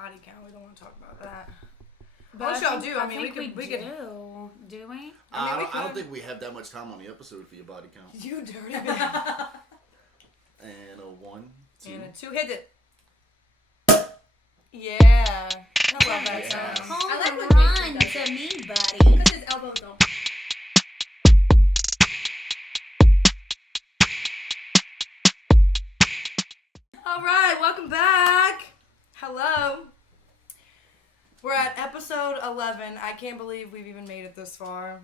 body count. We don't want to talk about that. But What y'all do? I mean, we could. Do we? I don't think we have that much time on the episode for your body count. You dirty bitch. And a 1, 2. And a 2. Hit it. Yeah. I love that Yeah. sound. Home I like when run Jason does to me, buddy. Because his elbows don't. All right, welcome back. Hello. We're at episode 11. I can't believe we've even made it this far.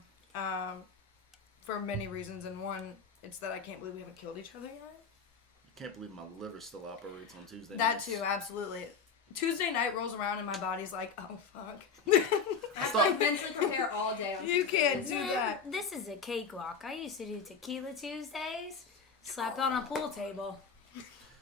For many reasons, and one, it's that I can't believe we haven't killed each other yet. I can't believe my liver still operates on Tuesday That nights. too, absolutely. Tuesday night rolls around and my body's like, oh fuck. I have to mentally prepare all day. On You Tuesdays. can't do that. This is a cakewalk. I used to do Tequila Tuesdays. Slept on a pool table.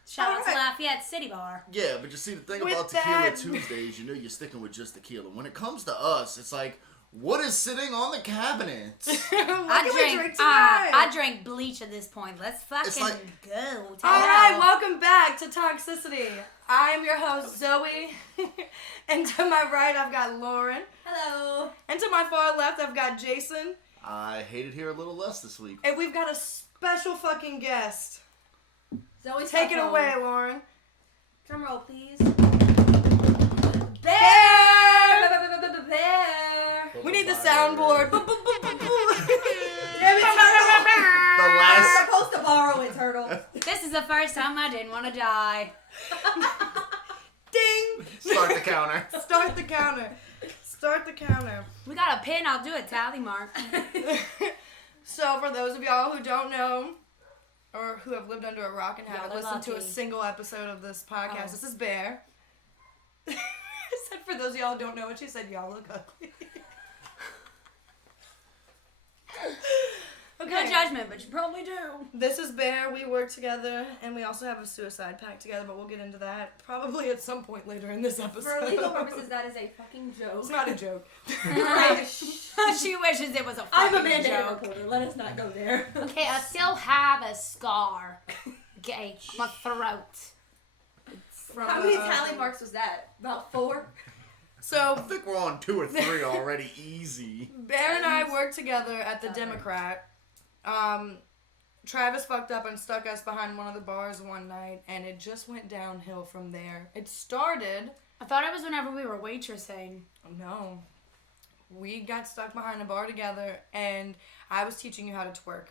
Shout out to Alright. Lafayette City Bar. Yeah, but you see, the thing With about Tequila that- Tuesdays, you know you're sticking with just tequila. When it comes to us, it's like, what is sitting on the cabinet? I drank bleach at this point. Let's fucking like- go. All right, welcome back to Toxicity. I'm your host, Zoe. And to my right, I've got Lauren. Hello. And to my far left, I've got Jason. I hate it here a little less this week. And we've got a special fucking guest. Zoe's Take it home. away, Lauren. Drum roll, please. Bear! Bear. We need the soundboard. Damn it, The I'm last... supposed to borrow it, Turtle. This is the first time I didn't want to die. Ding! Start the counter. Start the counter. Start the counter. We got a pin. I'll do a tally mark. So, for those of y'all who don't know, or who have lived under a rock and haven't Y'all are listened to a lucky. single episode of this podcast, Oh. this is Bear. I said for those of y'all who don't know it, she said y'all look ugly. Good judgment, but you probably do. This is Bear. We work together, and we also have a suicide pact together, but we'll get into that probably at some point later in this episode. For legal purposes, that is a fucking joke. It's not a joke. She wishes it was a I'm a fucking mandate joke. reporter. Let us not go there. Okay, I still have a scar. Okay, my throat. From, How many tally marks was that? About 4? So, I think we're on 2 or 3 already. Easy. Bear and I worked together at the Democrat. Travis fucked up and stuck us behind one of the bars one night, and it just went downhill from there. It started... I thought it was whenever we were waitressing. No. We got stuck behind a bar together, and I was teaching you how to twerk.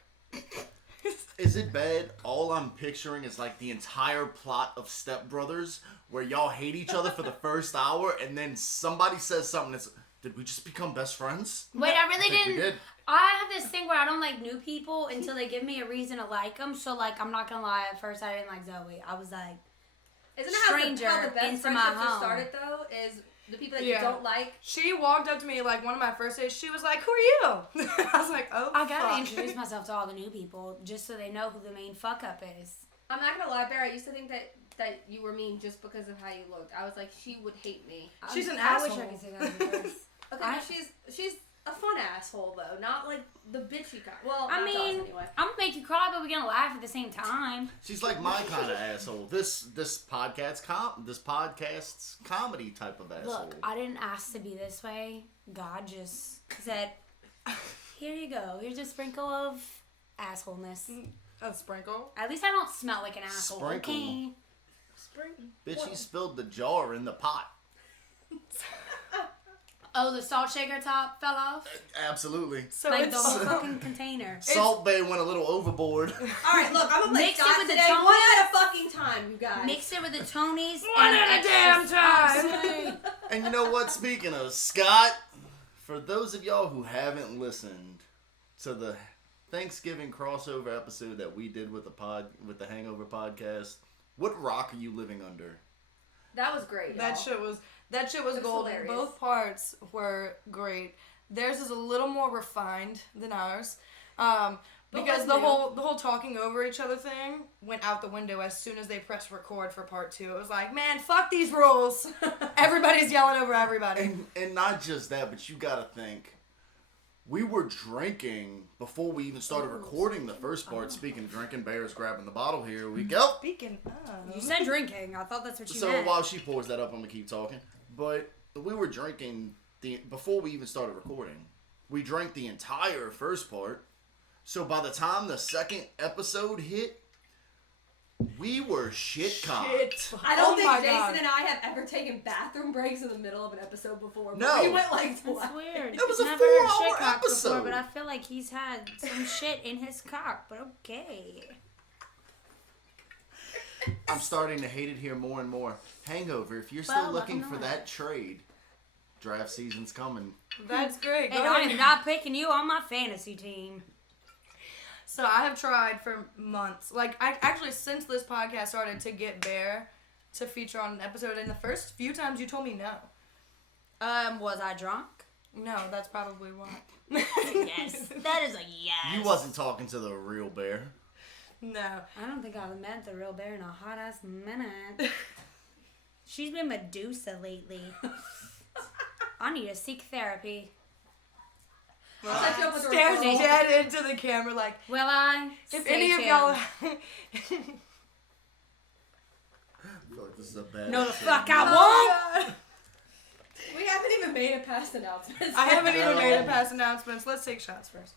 Is it bad? All I'm picturing is like the entire plot of Step Brothers, where y'all hate each other for the first hour, and then somebody says something that's, did we just become best friends? Wait, I really I think we didn't. did. I have this thing where I don't like new people until they give me a reason to like them. So, like, I'm not gonna lie. At first, I didn't like Zoe. I was like, Isn't that how Stranger the best into my friendships are home. started, though? Is the people that Yeah. you don't like. She walked up to me, like, one of my first days. She was like, who are you? I was like, oh, I gotta fuck. introduce myself to all the new people just so they know who the main fuck up is. I'm not gonna lie, Bear. I used to think that you were mean just because of how you looked. I was like, she would hate me. She's an I wish asshole. I could say that because Okay, I- but she's a fun asshole though, not like the bitchy kind. Well, I not to us mean, anyway. I'm gonna make you cry, but we're gonna laugh at the same time. She's like my kind of asshole. This podcast's comedy type of asshole. Look, I didn't ask to be this way. God just said, "Here you go. Here's a sprinkle of assholeness." A sprinkle. At least I don't smell like an asshole. Sprinkle. Okay. Sprinkle. Bitch, you spilled the jar in the pot. Oh, the salt shaker top fell off. Absolutely. So Like the it's whole fucking container. Salt Bay went a little overboard. All right, look, I'm gonna play Mix it Scott with the today. Tony's. One at a fucking time, you guys. Mix it with the Tonys. One and at a extra damn spice. time. And you know what? Speaking of Scott, for those of y'all who haven't listened to the Thanksgiving crossover episode that we did with the Hangover podcast, what rock are you living under? That was great. That y'all. shit was It was golden. hilarious. Both parts were great. Theirs is a little more refined than ours. Because was the new. whole talking over each other thing went out the window as soon as they pressed record for part 2. It was like, man, fuck these rules. Everybody's yelling over everybody. And not just that, but you gotta think, We were drinking before we even started recording the first part. Speaking of drinking, Bear's grabbing the bottle. Here we go. Speaking of. You said drinking. I thought that's what you So meant. while she pours that up, I'm gonna keep talking. But we were drinking before we even started recording. We drank the entire first part. So by the time the second episode hit, we were shit-cocked. Shit. I don't Oh my think Jason God. and I have ever taken bathroom breaks in the middle of an episode before. But No. we went like That's twice. weird. It was a Never 4-hour heard shit cock episode. before, but I feel like he's had some shit in his cock. But okay. I'm starting to hate it here more and more. Hangover, if you're still Well, looking welcome for to that trade, draft season's coming. That's great. Go And I ahead. am not picking you on my fantasy team. So I have tried for months. Like, I actually, since this podcast started, to get Bear to feature on an episode. And the first few times you told me no. Was I drunk? No, that's probably why. Yes. That is a yes. You wasn't talking to the real Bear. No. I don't think I've met the real Bear in a hot ass minute. She's been Medusa lately. I need to seek therapy. Set you up with a Stares referral. dead into the camera like, Will I? if Stay any of tuned. y'all... I feel like this is a bad No, the shit. fuck I Oh, won't. God. We haven't even made it past announcements. I haven't even No. made it past announcements. Let's take shots first.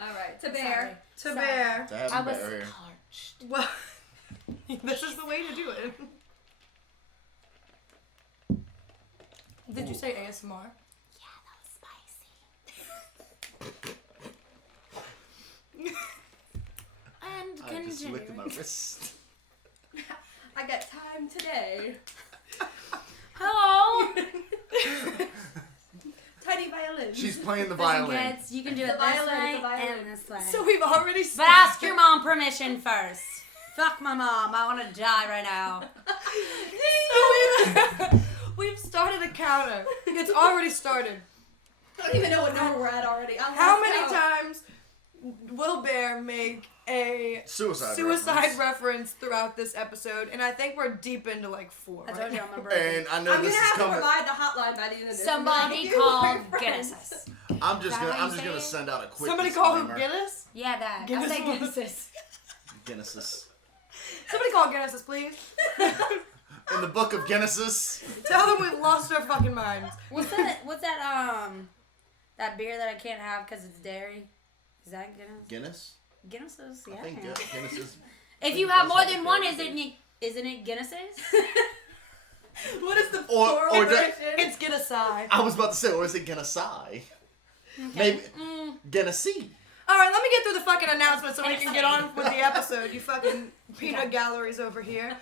All right, to Bear. To Sorry. Bear. To have I a was Bear here. parched. Well, this is the way to do it. Did you say ASMR? Yeah, that was spicy. And I just licked my continuing. wrist. I got time today. Hello. Tiny violins. She's playing the Listen, violin. kids, you can do It's it a this violin, way it's a violin. and this way. So we've already But ask your mom permission first. Fuck my mom. I want to die right now. So we've started a counter. It's already started. I don't even know what number we're at already. I'm How lost many out. times will Bear make a Suicide reference throughout this episode? And I think we're deep into like 4. I told you I'm a And I know I'm this gonna is have to coming. provide the hotline by the end of this. Somebody You call are friends. Genesis. I'm just Is that gonna how you say gonna it? send out a quick Somebody call who disclaimer. Guinness? Yeah, that. I'll Guinness say will- Genesis. Genesis. Somebody call Guinness, please. In the book of Genesis. Tell them we've lost our fucking minds. What's that beer that I can't have because it's dairy? Is that Guinness? Guinness? Guinnesses, I yeah. think Guinness is. If you have more than one, isn't it Guinnesses? What is the Or plural that- version? It's Guinness. I was about to say, or is it Guinnessai? Maybe Guinnessy. Alright, let me get through the fucking announcement so we can get on with the episode. You fucking peanut galleries over here.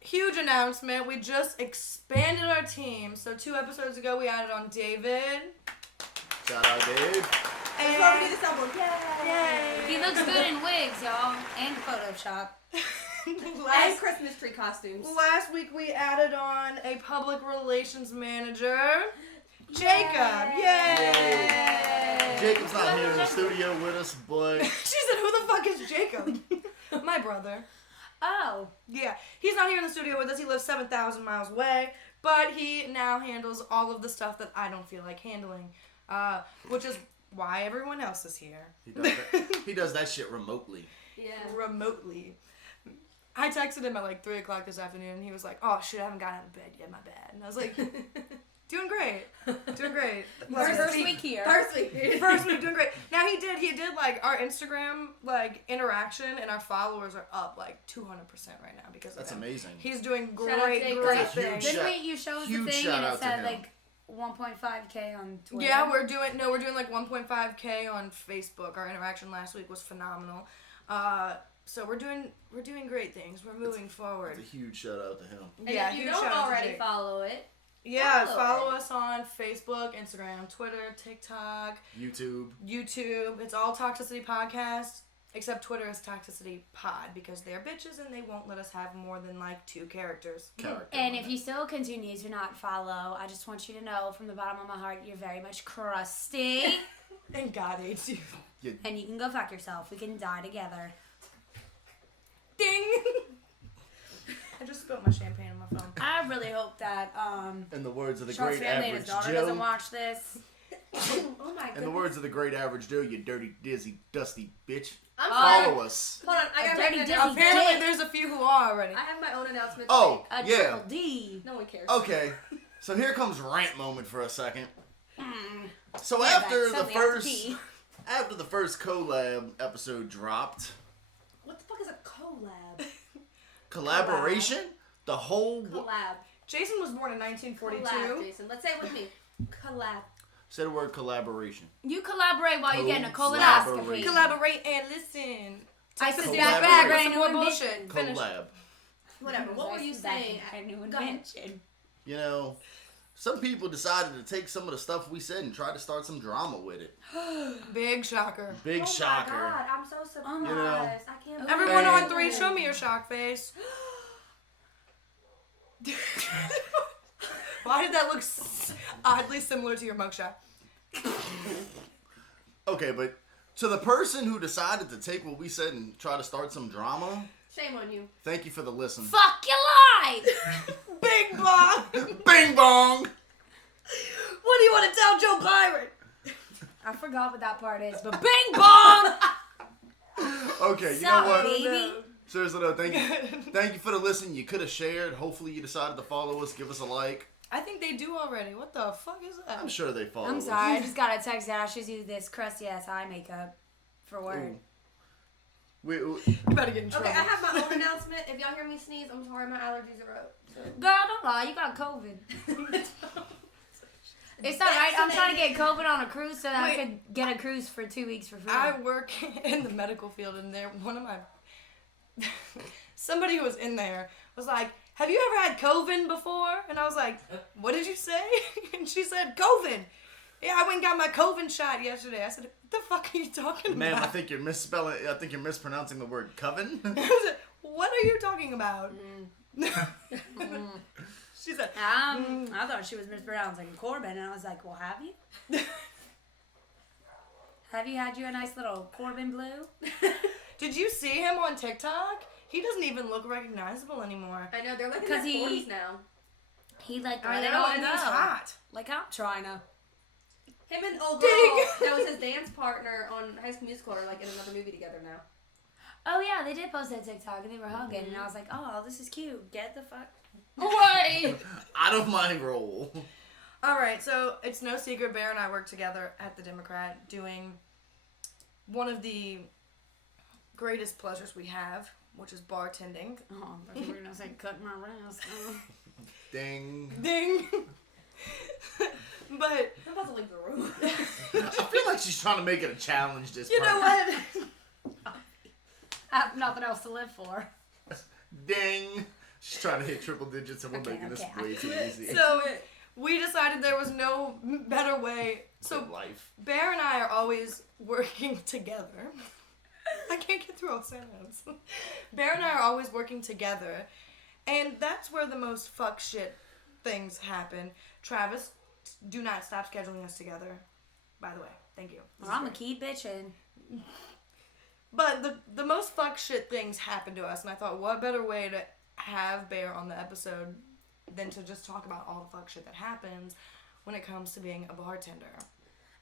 Huge announcement. We just expanded our team. So 2 episodes ago we added on David. Shout out, Dave. That's why we need this album. Yay! He looks good in wigs, y'all, and Photoshop. And last, Christmas tree costumes. last week we added on a public relations manager. Jacob. Yay! Jacob's not here in the studio with us, but She said, who the fuck is Jacob? My brother. Oh. Yeah, he's not here in the studio with us. He lives 7,000 miles away, but he now handles all of the stuff that I don't feel like handling, which is why everyone else is here. he does that shit remotely. Yeah. Remotely. I texted him at like 3 o'clock this afternoon, and he was like, "Oh shit, I haven't gotten out of bed yet. My bad." And I was like, "Doing great, doing great." First week here. First week. First week, doing great. Now he did like our Instagram like interaction, and our followers are up like 200% right now because of That's him. amazing. He's doing Shout out great, Jacob. great That's a huge things. shout- Didn't you show us the huge thing shout and out it to said him. like 1.5K on Twitter? Yeah, we're doing like 1.5K on Facebook. Our interaction last week was phenomenal. So we're doing great things. We're moving forward. That's a huge shout out to him. And Yeah, if you huge don't shout out to already Jake. follow it, Yeah, follow follow it. us on Facebook, Instagram, Twitter, TikTok, YouTube. YouTube. It's all Toxicity Podcast, except Twitter is Toxicity Pod because they're bitches and they won't let us have more than like 2 characters. Character. And if you still continue to not follow, I just want you to know from the bottom of my heart, you're very much crusty. And God hates you. And you can go fuck yourself. We can die together. Ding! I just spilled my champagne on my phone. I really hope that In the words of the Sean's great family and average his daughter doesn't Joe. watch this. Oh my god. In the words of the great Average Joe, you dirty, dizzy, dusty bitch. I'm sorry. Follow us. Hold on, I got dirty my dizzy announcement. Apparently, dick. there's a few who are already. I have my own announcement. Oh, A yeah. triple D. No one cares. Okay. So here comes rant moment for a second. So Yeah, after that's the something else to first pee. after the first collab episode dropped, What the fuck is a collab? collaboration, the whole Collab. Jason was born in 1942. Collab, Jason. Let's say it with me. Collab. say the word collaboration. You collaborate while you're getting a Collaborate. colonoscopy. Collaborate and listen. I Take sit the back, back brand with some more new bullshit. Finish. Collab. Whatever. What were you saying? A new Go ahead. invention. You know, some people decided to take some of the stuff we said and try to start some drama with it. Big shocker. Big Oh shocker. my god, I'm so surprised. You know. I can't. Everyone Hey. on 3, show me your shock face. Why did that look oddly similar to your mugshot? Okay, but to the person who decided to take what we said and try to start some drama, Shame on you. thank you for the listen. Fuck your life! Big bong! Bing bong! What do you want to tell Joe Byron? I forgot what that part is, but bing bong! Okay, you Sup, know what? baby? Seriously though, thank you. Thank you for the listen. You could have shared. Hopefully you decided to follow us, give us a like. I think they do already. What the fuck is that? I'm sure they follow I'm us. sorry, I just got a text that I should use this crusty ass eye makeup for word. Ooh. We, You better get in trouble. Okay, I have my own announcement. If y'all hear me sneeze, I'm sorry, my allergies are up. So. Girl, don't lie, you got COVID. It's alright, I'm trying to get COVID on a cruise so that I Wait. could get a cruise for 2 weeks for free. I work in the medical field, and one of my somebody who was in there was like, "Have you ever had COVID before?" And I was like, "What did you say?" And she said, "COVID." Yeah, I went and got my COVID shot yesterday. I said, "What the fuck are you talking Ma'am, I about?" think you're misspelling. I think you're mispronouncing the word coven. I said, "What are you talking about?" She said, I thought she was mispronouncing Corbin, and I was like, well, have you? Have you had you a nice little Corbin blue? "Did you see him on TikTok? He doesn't even look recognizable anymore." I know, they're like in 'Cause their he- 40s now. He like I let it know, all and go. he's hot. Like I'm trying to. Him and old Ding. girl that was his dance partner on High School Musical are like in another movie together now. Oh yeah, they did post that TikTok and they were hugging, and I was like, oh, this is cute. Get the fuck away. Out of my role. All right, so it's no secret Bear and I work together at the Democrat doing one of the greatest pleasures we have, which is bartending. Oh, I thought you were gonna say cut my wrist. Ding. Ding! But, I'm about to leave the room. I feel like she's trying to make it a challenge. This you know part. what? I have nothing else to live for. Ding. She's trying to hit triple digits, and we're Okay, making this okay, way I too easy. So, we decided there was no better way. So So, life. Bear and I are always working together. I can't get through a sentence. Bear and I are always working together. And that's where the most fuck shit things happen. Travis, do not stop scheduling us together. By the way, thank you. This Well, is I'm gonna great. keep bitching. But the most fuck shit things happen to us, and I thought, what better way to have Bear on the episode than to just talk about all the fuck shit that happens when it comes to being a bartender.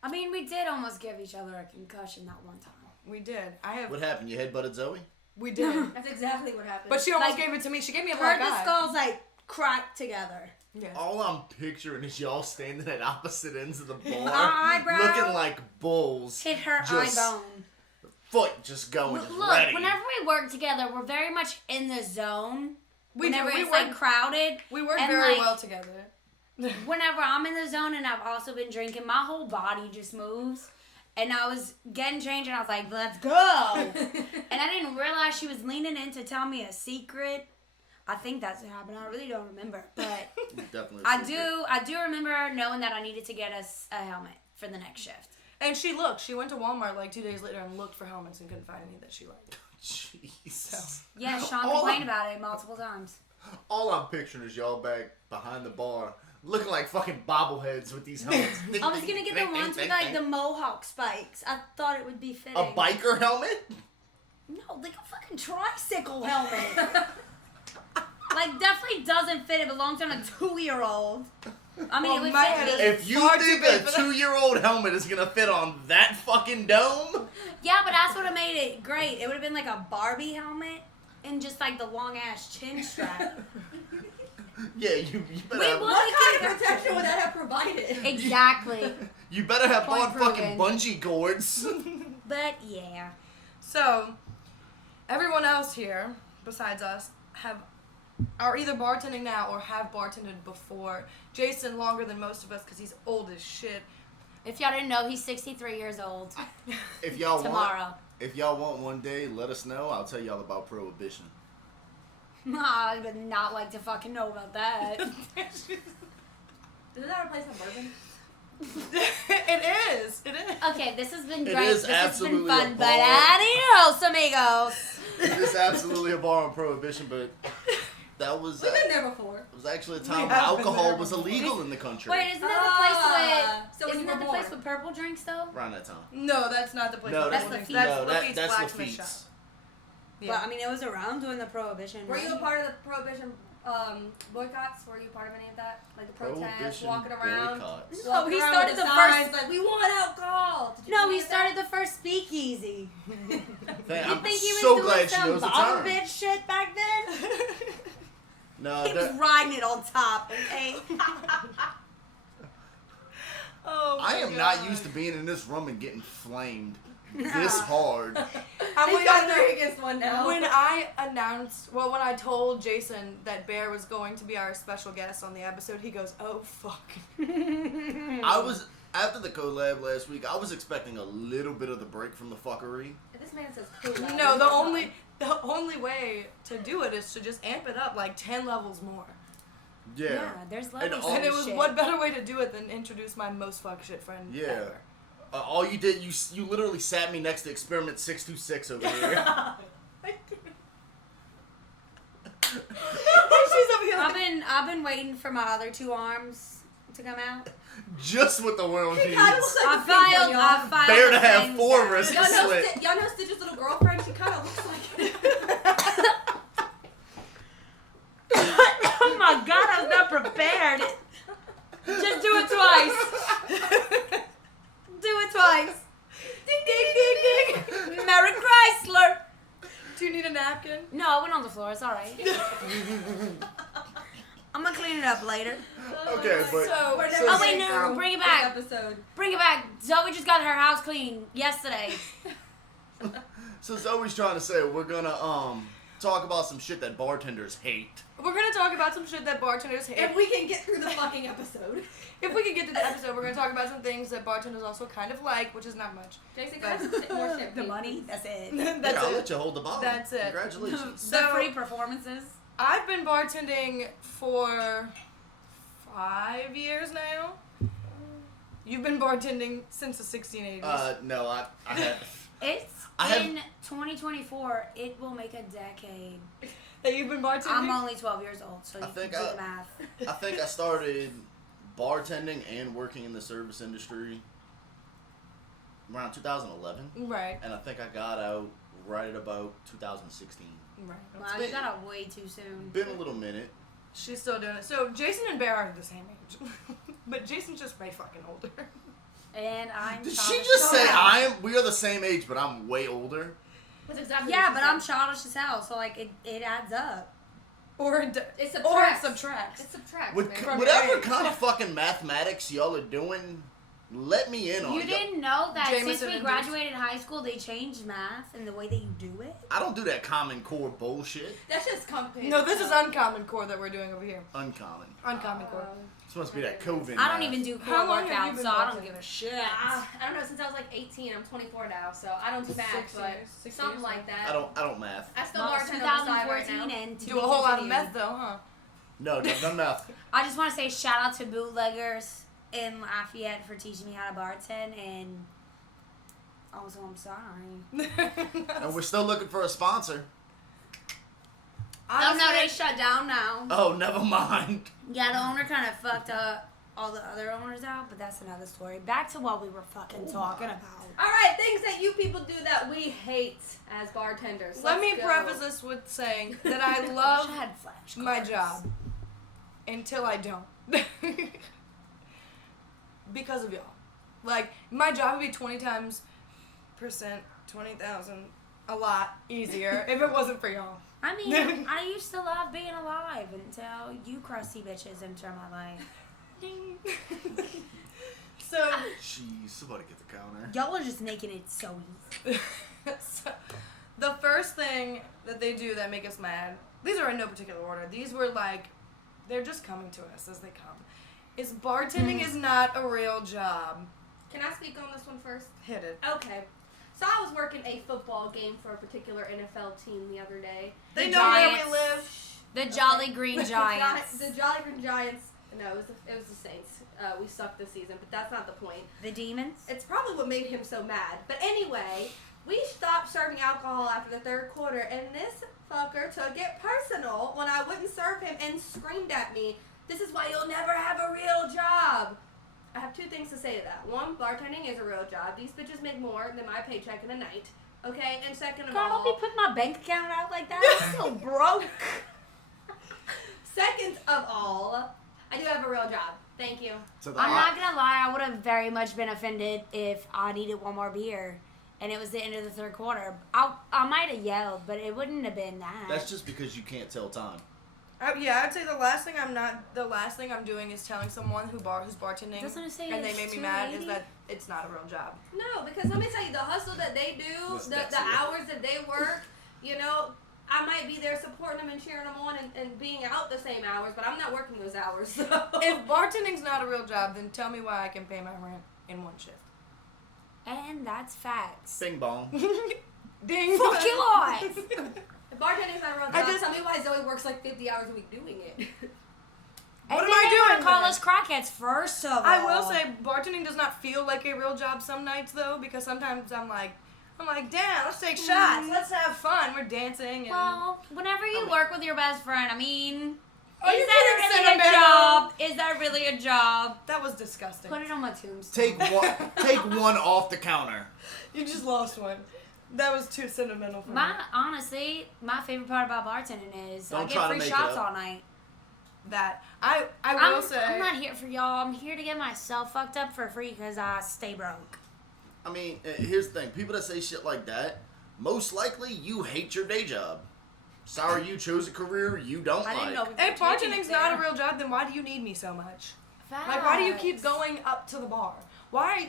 I mean, we did almost give each other a concussion that one time. We did. What happened? You headbutted Zoe? We did. That's exactly what happened. But she almost Like, gave it to me. She gave me a Her black the eye. skulls like cracked together. Yes. All I'm picturing is y'all standing at opposite ends of the bar, Eyebrow. looking like bulls. Hit her Just eye bone. Foot just going, just Look, ready. whenever we work together, we're very much in the zone. Whenever we it's work- like crowded. We work and, very like, well together. Whenever I'm in the zone and I've also been drinking, my whole body just moves. And I was getting changed and I was like, let's go. And I didn't realize she was leaning in to tell me a secret. I think that's what happened. I really don't remember. But Definitely. I do remember knowing that I needed to get us a helmet for the next shift. And she looked. She went to Walmart like 2 days later and looked for helmets and couldn't find any that she liked. Jeez. Yeah, Sean All complained I'm- about it multiple times. All I'm picturing is y'all back behind the bar, looking like fucking bobbleheads with these helmets. I was gonna get the ones with like the mohawk spikes. I thought it would be fitting. A biker helmet? No, like a fucking tricycle helmet. Like definitely doesn't fit. It belongs on a 2-year-old. I mean, Well, it would my fit head me. is- If you Far too think big a for that. 2-year-old helmet is gonna fit on that fucking dome, Yeah, but that's what have made it great. It would have been like a Barbie helmet and just like the long ass chin strap. yeah, you better. Wait, Have, what? What kind of protection would that have provided? Exactly. you better have Point bought fucking proven. bungee cords. But yeah. So, everyone else here, besides us, are either bartending now or have bartended before. Jason longer than most of us because he's old as shit. If y'all didn't know, he's 63 years old. If y'all want, Tomorrow. if y'all want one day, let us know. I'll tell y'all about Prohibition. I would not like to fucking know about that. Does that replace a bourbon? It is. It is. Okay, this has been It great. is This has been absolutely fun, a but bar. adios, amigos. It is absolutely a bar on Prohibition, but that was We've been there before. it was actually a We time when have been alcohol there was before. illegal in the country. Wait, isn't that the place So with? when Isn't you that were the place born. with purple drinks though? Around that time. No, that's not the place. No, where that's everyone the thinks- feet. no, Lafitte's that's the blacksmith feats. shop. Well, I mean, it was around during the Prohibition. Were you a right? part of the Prohibition boycotts? Were you part of any of that? Like the protests, Prohibition walking around? boycotts. No, Walking he around started with the signs first. like, we want alcohol. Did you No, do he any of started that? the first speakeasy. I'm You think he was so doing glad she some knows the bomb term. bitch shit back then? No, He was that, riding it on top, okay? Oh my I am God. not used to being in this room and getting flamed No. this hard. I He's want got y'all to know, 3 against 1 now. when I when I told Jason that Bear was going to be our special guest on the episode, he goes, "Oh fuck." I was after the collab last week. I was expecting a little bit of the break from the fuckery. This man says cool. No, the only way to do it is to just amp it up like 10 levels more. Yeah. There's levels. all- And it was shit. what better way to do it than introduce my most fuck shit friend Yeah. ever. All you did, you literally sat me next to Experiment 626 over here. She's over here. I've been waiting for my other 2 arms to come out. Just what the world He needs. kind of looks like I a pink one, y'all. filed Bear the to have things 4 down. wrists Y'all know, slit. y'all know Stitch's little girlfriend? She kind of looks like it. Oh my god, I was not prepared. Just do it twice. Do it twice. Ding ding ding ding. Merry Chrysler. Do you need a napkin? No, I went on the floor. It's all right. I'm gonna clean it up later. Okay, but So- We're so- never Oh, wait, getting no, through bring it this back. Episode. Bring it back. Zoe just got her house clean yesterday. So Zoe's trying to say we're gonna talk about some shit that bartenders hate. We're gonna talk about some shit that bartenders hate. If we can get through the fucking episode. If we can get to the episode, we're gonna talk about some things that bartenders also kind of like, which is not much. Jason, can I have some more shit? The money. That's it. That's yeah, I'll it. let you hold the bottle. That's it. Congratulations. The So- free performances. I've been bartending for 5 years now. You've been bartending since the 1680s. No, I had. It's I have- in 2024. It will make a decade. That you've been bartending? I'm only 12 years old, so you I can think do I- the math. I think I started bartending and working in the service industry around 2011, Right. and I think I got out right at about 2016. Right. Wow, It's you been- got out way too soon. Been a little minute. She's still doing it. So Jason and Bear are the same age, but Jason's just way fucking older. And I'm. Did she childish just as say hell. we are the same age, but I'm way older? That's exactly Yeah, what but she I'm said. childish as hell, so like it adds up. Or it, It or it subtracts. subtracts. It subtracts, With man. From whatever your age. kind of fucking mathematics y'all are doing, let me in on You it. didn't know that Jameson since we and graduated high school, they changed math and the way that you do it? I don't do that Common Core bullshit. That's just complicated. No, this is uncommon core that we're doing over here. Uncommon. Uncommon core. It's supposed to be that COVID. I don't math. even do core How long have you workouts, been so I don't bartending? give a shit. I don't know. Since I was like 18, I'm 24 now, so I don't do math, 6 but years, 6 something years, like that. I don't math. I still Well, bartend on the side right 2014 now. and to Do be a whole lot of continued. meth though, huh? No, no math. I just want to say shout out to Bootleggers in Lafayette for teaching me how to bartend, and also I'm sorry. And we're still looking for a sponsor. Oh no, they shut down now. Oh, never mind. Yeah, the owner kind of fucked up all the other owners out, but that's another story. Back to what we were fucking talking about. All right, things that you people do that we hate as bartenders. Let Let's me go. preface this with saying that I I love had flashcards. my job until I don't. because of y'all. Like, my job would be 20,000 a lot easier if it wasn't for y'all. I mean, I used to love being alive until you crusty bitches entered my life. So, Jeez, somebody get the counter. Y'all are just making it so easy. so, the first thing that they do that make us mad, these are in no particular order. These were like, they're just coming to us as they come. Is bartending is not a real job. Can I speak on this one first? Hit it. Okay. So I was working a football game for a particular NFL team the other day. They The know where Giants. we live. The Jolly Green Giants. The Jolly Green Giants. No, it was the Saints. We sucked this season, but that's not the point. The Demons. It's probably what made him so mad. But anyway, we stopped serving alcohol after the third quarter, and this fucker took it personal when I wouldn't serve him and screamed at me, "This is why you'll never have a real job." I have two things to say to that. One, bartending is a real job. These bitches make more than my paycheck in a night. Okay? And second of Girl, don't be all, putting my bank account out like that. I'm so broke. second of all, I do have a real job. Thank you. So the I'm not gonna lie, I would have very much been offended if I needed one more beer and it was the end of the third quarter. I might have yelled, but it wouldn't have been that. That's just because you can't tell time. Yeah, I'd say the last thing I'm doing is telling someone who's bartending Doesn't it say and they it's made me mad is $2.80? that it's not a real job. No, because let me tell you, the hustle that they do, What's the that, hours that they work, you know, I might be there supporting them and cheering them on and being out the same hours, but I'm not working those hours. So. If bartending's not a real job, then tell me why I can pay my rent in one shift. And that's facts. Bing bong. Ding. Fuck your life. If bartending's not a real I job, just- tell me why Zoe works like 50 hours a week doing it. What And am I then they doing wanna call then? us crackheads first of all. I will say bartending does not feel like a real job some nights though, because sometimes I'm like, damn, let's take shots, let's have fun. We're dancing and Well, whenever you work with your best friend, I mean, Are you is that getting really a sentimental? job? Is that really a job? that was disgusting. Put it on my tombstone. Take one off the counter. You just lost one. That was too sentimental for me. Honestly, my favorite part about bartending is I Don't get try to free make it shots up. all night. That I will say. I'm not here for y'all. I'm here to get myself fucked up for free because I stay broke. I mean, here's the thing. People that say shit like that, most likely you hate your day job. Sorry you chose a career you don't I didn't know like. we If bartending's not a real job, then why do you need me so much? Like, why do you keep going up to the bar? Why?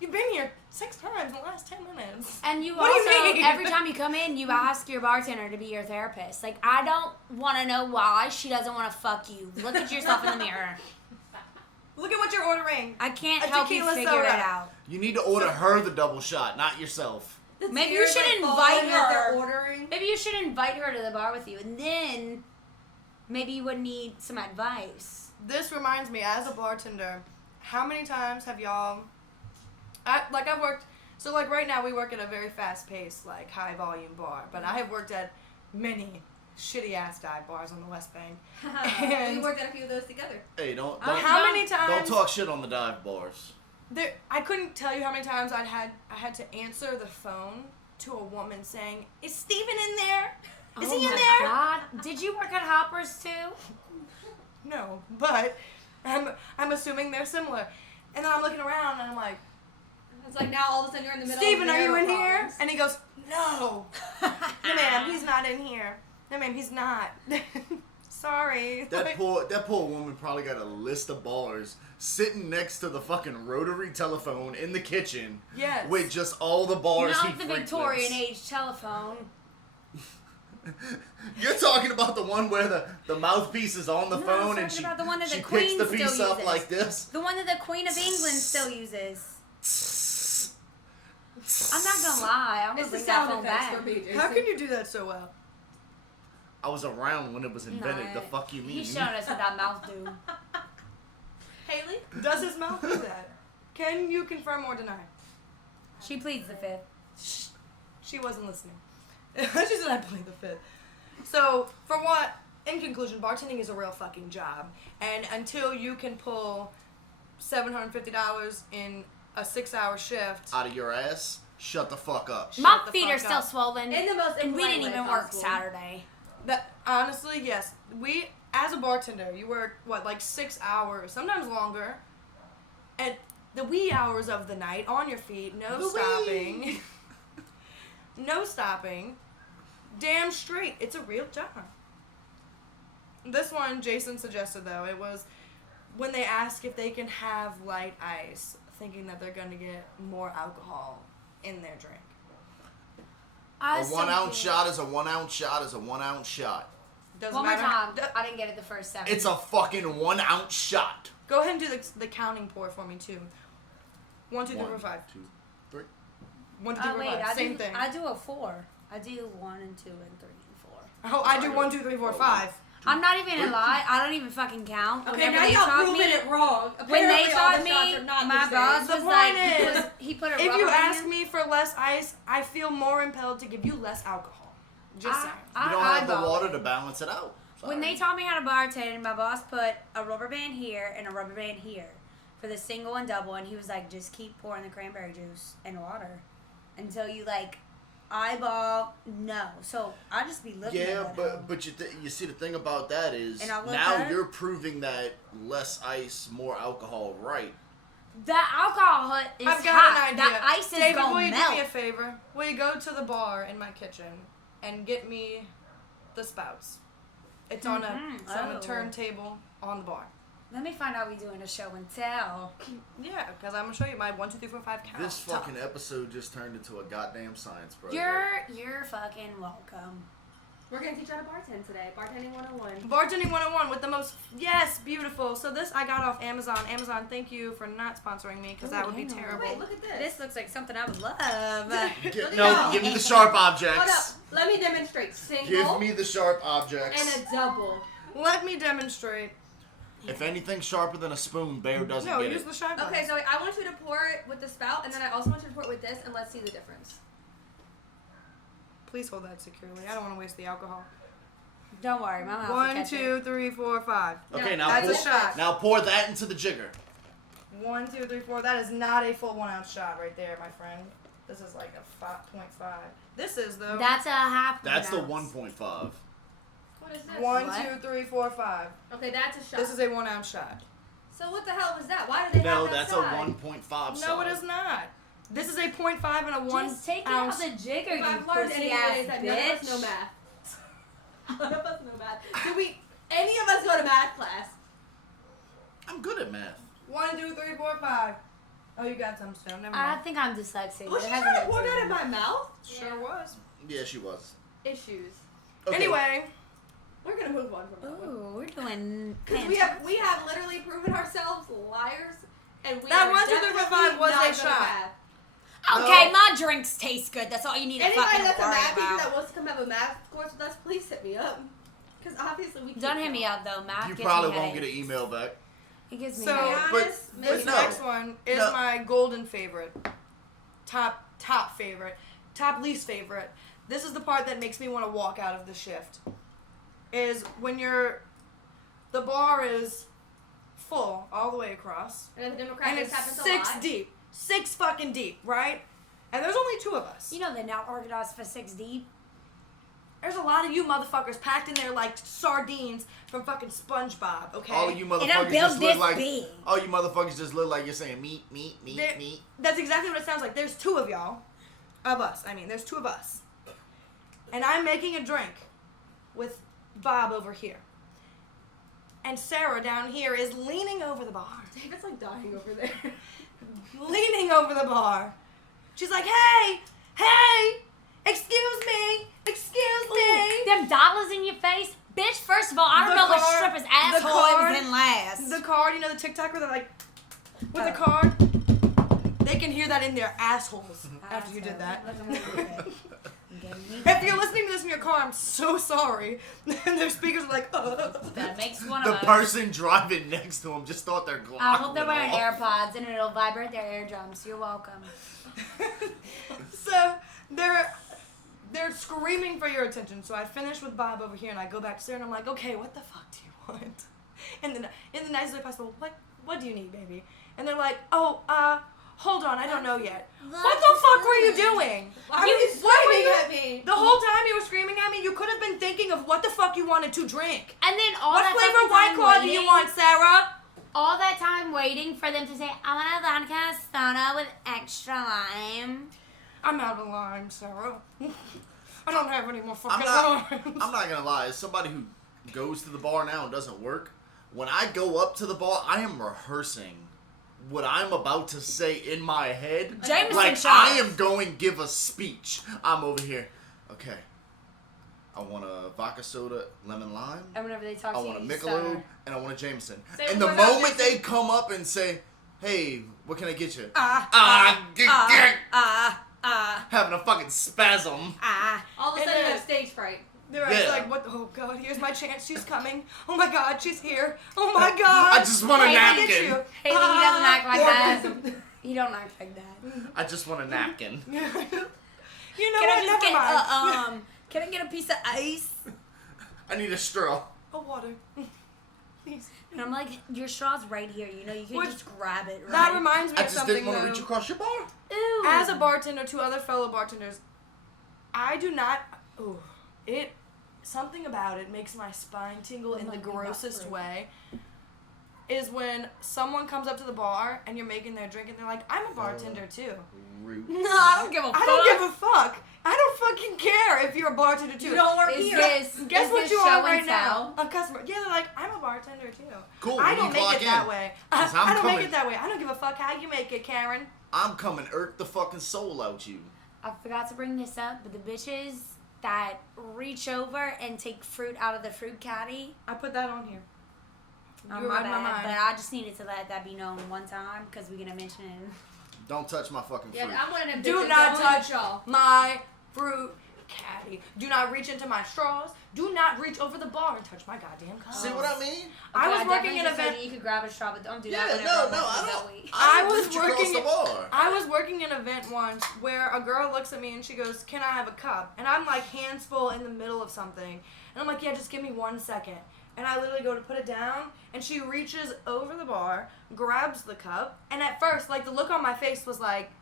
You've been here 6 times in the last 10 minutes. And you What do you also, mean? every time you come in, you ask your bartender to be your therapist. Like, I don't want to know why she doesn't want to fuck you. Look at yourself in the mirror. Look at what you're ordering. I can't A help you tequila figure soda. it out. You need to order her the double shot, not yourself. Maybe you should invite As they're her. ordering. Maybe you should invite her to the bar with you, and then maybe you would need some advice. This reminds me, as a bartender, how many times have y'all... I've worked... So, like, right now we work at a very fast-paced, like, high-volume bar. But I have worked at many shitty-ass dive bars on the West Bank. We worked at a few of those together. Hey, don't How many don't times... talk shit on the dive bars. I couldn't tell you how many times I had to answer the phone to a woman saying, "Is Steven in there? Is he in there?" God. Did you work at Hoppers too? No, but I'm assuming they're similar. And then I'm looking around and I'm like, It's like now all of a sudden you're in the middle "Steven, of are you in narrow here?" problems. And he goes, "No. No, ma'am, he's not in here. No, ma'am, he's not." Sorry. That poor woman probably got a list of bars sitting next to the fucking rotary telephone in the kitchen. Yes. With just all the bars Not he the frequents. Victorian age telephone. You're talking about the one where the mouthpiece is on the No, phone I'm and talking she, about the one that the she picks Queen the still piece up uses. like this. The one that the Queen of England still uses. I'm not gonna lie. I'm gonna It's the bring that sound phone effects back. for me, Jason. How can you do that so well? I was around when it was invented. Nah, The fuck you mean? He's showing us what that mouth do. Haley? Does his mouth do that? Can you confirm or deny? She pleads the fifth. She wasn't listening. She said I plead the fifth. So, for what? In conclusion, bartending is a real fucking job. And until you can pull $750 in a 6-hour shift, Out of your ass? Shut the fuck up. My the feet are fuck still up. swollen. In the most and we impolite didn't way even work possible. Saturday. that honestly, yes, we as a bartender, you work what, like 6 hours, sometimes longer. at the wee hours of the night, on your feet, no The stopping. wee. No stopping. Damn straight. It's a real jar. This one, Jason suggested, though, it was when they ask if they can have light ice, thinking that they're going to get more alcohol in their drink. I A was 1 ounce thinking- shot is a 1 ounce shot is a 1 ounce shot. Doesn't One more matter. time. I didn't get it the first time. It's a fucking 1 ounce shot. Go ahead and do the counting pour for me, too. 1, 2, 3, 4, 5. 2, 3. 1, 2, 3, 4, wait, 5. Same thing. I do a 4. I do 1 and 2 and 3 and 4. Oh, I do 1, 2, 3, 4, 5. I'm not even gonna lie. I don't even fucking count. Okay, Whenever now they y'all taught proving me, it wrong. when they Apparently all taught the me, shots are not my the boss same. The was like, point is, he put a If rubber you band. ask me for less ice, I feel more impelled to give you less alcohol. Just saying. You don't have the eyeball water it. to balance it out. When Sorry. they taught me how to bartend, my boss put a rubber band here and a rubber band here for the single and double, and he was like, just keep pouring the cranberry juice and water until you like eyeball no. So I just be looking at Yeah, that hoe. but you see the thing about that is And I look now at it. you're proving that less ice, more alcohol, right? That alcohol is I've got hot. an idea. That ice is David, will gonna you melt. do me a favor? Will you go to the bar in my kitchen and get me the spouts? It's on Mhm. a Oh. turntable on the bar. Let me find out we doing a show and tell. Yeah, because I'm gonna show you my 1, 2, 3, 4, 5 count. This fucking episode just turned into a goddamn science project. You're fucking welcome. We're gonna teach you how to bartend today. Bartending 101. Bartending 101 with the most, yes, beautiful. So this I got off Amazon. Amazon, thank you for not sponsoring me because Ooh, that would be hang on. terrible. Wait, look at this. This looks like something I would love. No, give me the sharp Hold objects. up. Let me demonstrate. Single Give me the sharp objects. and a double. Let me demonstrate. If anything's sharper than a spoon, Bear doesn't No, get use it. the shot glass. Okay, so I want you to pour it with the spout, and then I also want you to pour it with this, and let's see the difference. Please hold that securely. I don't want to waste the alcohol. Don't worry, my mouth will 1, catch it. 2, 3, 4, 5. Okay, No, now that's pour, a shot. now pour that into the jigger. 1, 2, 3, 4. That is not a full 1 ounce shot right there, my friend. This is like a 5.5. This is though. That's a half. That's the ounce. 1.5. What is this? 1, What? 2, 3, 4, 5. Okay, that's a shot. This is a 1 ounce shot. So what the hell was that? Why did they No, have that that's side? a 1.5 No, it is not. This is a 0.5 and a 1 Just take ounce. it out the jigger, If you I've learned pussy anyways ass that none of us know bitch. math. None of us know math. Do we? Any of us go to math class? I'm good at math. 1, 2, 3, 4, 5. Oh, you got some still. Never I mind. think I'm dyslexic. Was It she hasn't trying to been pour that proven. in my mouth? Sure was. Yeah, she was. Issues. Okay. Anyway, We're gonna move on from that one. Ooh, we're doing. Because we have literally proven ourselves liars, and we That are 1, 2, 3, 4, 5 definitely was not a good at shot. math. Okay, my drinks taste good. That's all you need to Anybody fucking that's a worry math teacher about. that wants to come have a math course with us, please hit me up. Because obviously we Don't can't hit me go. up though. Math You gives probably me won't get headaches. an email back. It gives me So- headaches. But- Honest, but this no. next one is No. my golden favorite. Top favorite. Top least favorite. This is the part that makes me want to walk out of the shift. Is when the bar is full all the way across. And the Democrats And it's happens a 6 lot. deep. 6 fucking deep, right? And there's only 2 of us. You know they're not organized for 6 deep. There's a lot of you motherfuckers packed in there like sardines from fucking SpongeBob, okay? All of you And I'm motherfuckers built just look this like. big. All you motherfuckers just look like you're saying meat, meat, meat, There- meat. That's exactly what it sounds like. There's 2 of y'all. Of us. I mean, there's 2 of us. And I'm making a drink with Bob over here. And Sarah down here is leaning over the bar. David's like dying over there. Leaning over the bar. She's like, hey, excuse me, Them dollars in your face, bitch. First of all, I don't The know what card- stripper's the asshole card- even last. The card, you know the TikTok where they're like, with Oh. the card? They can hear that in their assholes after you did that. If you're listening to this in your car, I'm so sorry. And their speakers are like, That makes one The of us. person driving next to him just thought their Glock I hope they're went wearing off. AirPods and it'll vibrate their eardrums. You're welcome. So they're screaming for your attention. So I finish with Bob over here and I go back to Sarah and I'm like, okay, what the fuck do you want? In the nicest way possible, what do you need, baby? And they're like, oh, hold on, I don't know yet. What the fuck were you doing? Why are you screaming at me? The whole time you were screaming at me, you could have been thinking of what the fuck you wanted to drink. And then all What that flavor fucking White time Claw do you waiting- want, Sarah? All that time waiting for them to say, I want a vodka soda with extra lime. I'm out of lime, Sarah. I don't have any more I'm fucking not. limes. I'm not gonna lie. As somebody who goes to the bar now and doesn't work, when I go up to the bar, I am rehearsing what I'm about to say in my head. Jameson Like shots. I am going to give a speech. I'm over here. Okay. I want a vodka soda, lemon lime. And whenever they talk I to want a you, Michelob and I want a Jameson. Say And one the more time, moment Jameson. they come up and say, "Hey, what can I get you?" Having a fucking spasm. All of a And sudden you then- have stage fright. They're Yeah. like, what? Oh God, here's my chance. She's coming. Oh my God, she's here. Oh my God. I just want a Hey, I get napkin. you. Haley, he doesn't act like that. orgasm. He don't act like that. I just want a napkin. You know Can what? I just Never get mind. can I get a piece of ice? I need a straw. A water. Please. And I'm like, your straw's right here. You know, you can What- just grab it. Right? That reminds me I of just something didn't want to though. reach across your bar. Ooh. As a bartender to other fellow bartenders, I do not. Ooh, something about it makes my spine tingle in the Like me grossest back way. Is when someone comes up to the bar and you're making their drink and they're like, "I'm a bartender too." Root. No, I don't give a fuck. I don't give a fuck. I don't fucking care if you're a bartender too. You don't work Is here. this Guess is what this you show are and right tell? now? A customer. Yeah, they're like, I'm a bartender too. Cool. I when don't you make clock it that in, way. 'cause I'm I don't coming- make it that way. I don't give a fuck how you make it, Karen. I'm coming irk the fucking soul out you. I forgot to bring this up, but the bitches that reach over and take fruit out of the fruit caddy. I put that on here. Oh, You my read my bad, mind. but I just needed to let that be known one time because we're gonna mention it. Don't touch my fucking fruit. Yeah, I'm one of them Do bitches. not Don't touch y'all. my fruit caddy. Do not reach into my straws. Do not reach over the bar and touch my goddamn cup. See what I mean? I was Okay, working definitely in just a said event. You could grab a straw, but don't do Yeah, that. no, whenever no, everyone I goes don't. that way. I I was reach across working the it- bar. I was working an event once where a girl looks at me and she goes, "Can I have a cup?" And I'm like hands full in the middle of something. And I'm like, "Yeah, just give me 1 second." And I literally go to put it down and she reaches over the bar, grabs the cup, and at first, like the look on my face was like,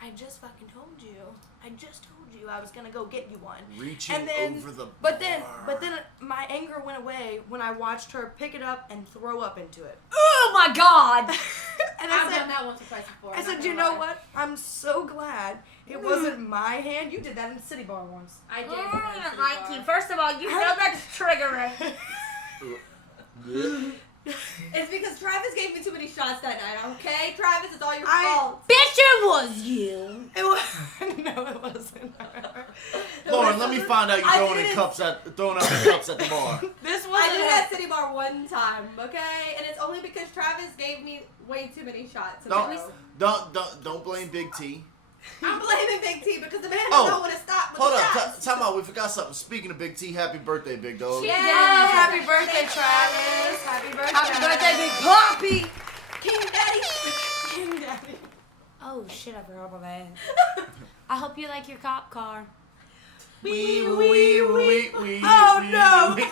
"I just fucking told you. I just told you I was gonna go get you one." Reaching And then, over the but bar. then my anger went away when I watched her pick it up and throw up into it. Oh my god! And I've I said, done that once or twice before. I I'm said, not you gonna know lie. what? I'm so glad it wasn't my hand. You did that in the city bar once. I did. I don't like you. First of all, you know that's triggering. It's because Travis gave me too many shots that night. Okay, Travis, it's all your I- fault. Bitch, it was you. It was no, it wasn't. Lauren, let me find out you I throwing didn't- throwing out the cups at the bar. This I wasn't. did that city bar one time, okay? And it's only because Travis gave me way too many shots. in a Don't row. don't blame Big T. I'm blaming Big T because the man Oh, doesn't know when to stop with Hold the up, shots. time out. We forgot something. Speaking of Big T, happy birthday, Big Dog. Yeah. Oh, happy birthday, Travis! Happy birthday! Happy birthday, Big Poppy. King Daddy. King Daddy. Oh shit, I forgot about that. I hope you like your cop car. Wee, wee, wee, wee, Oh, wee, no. wee.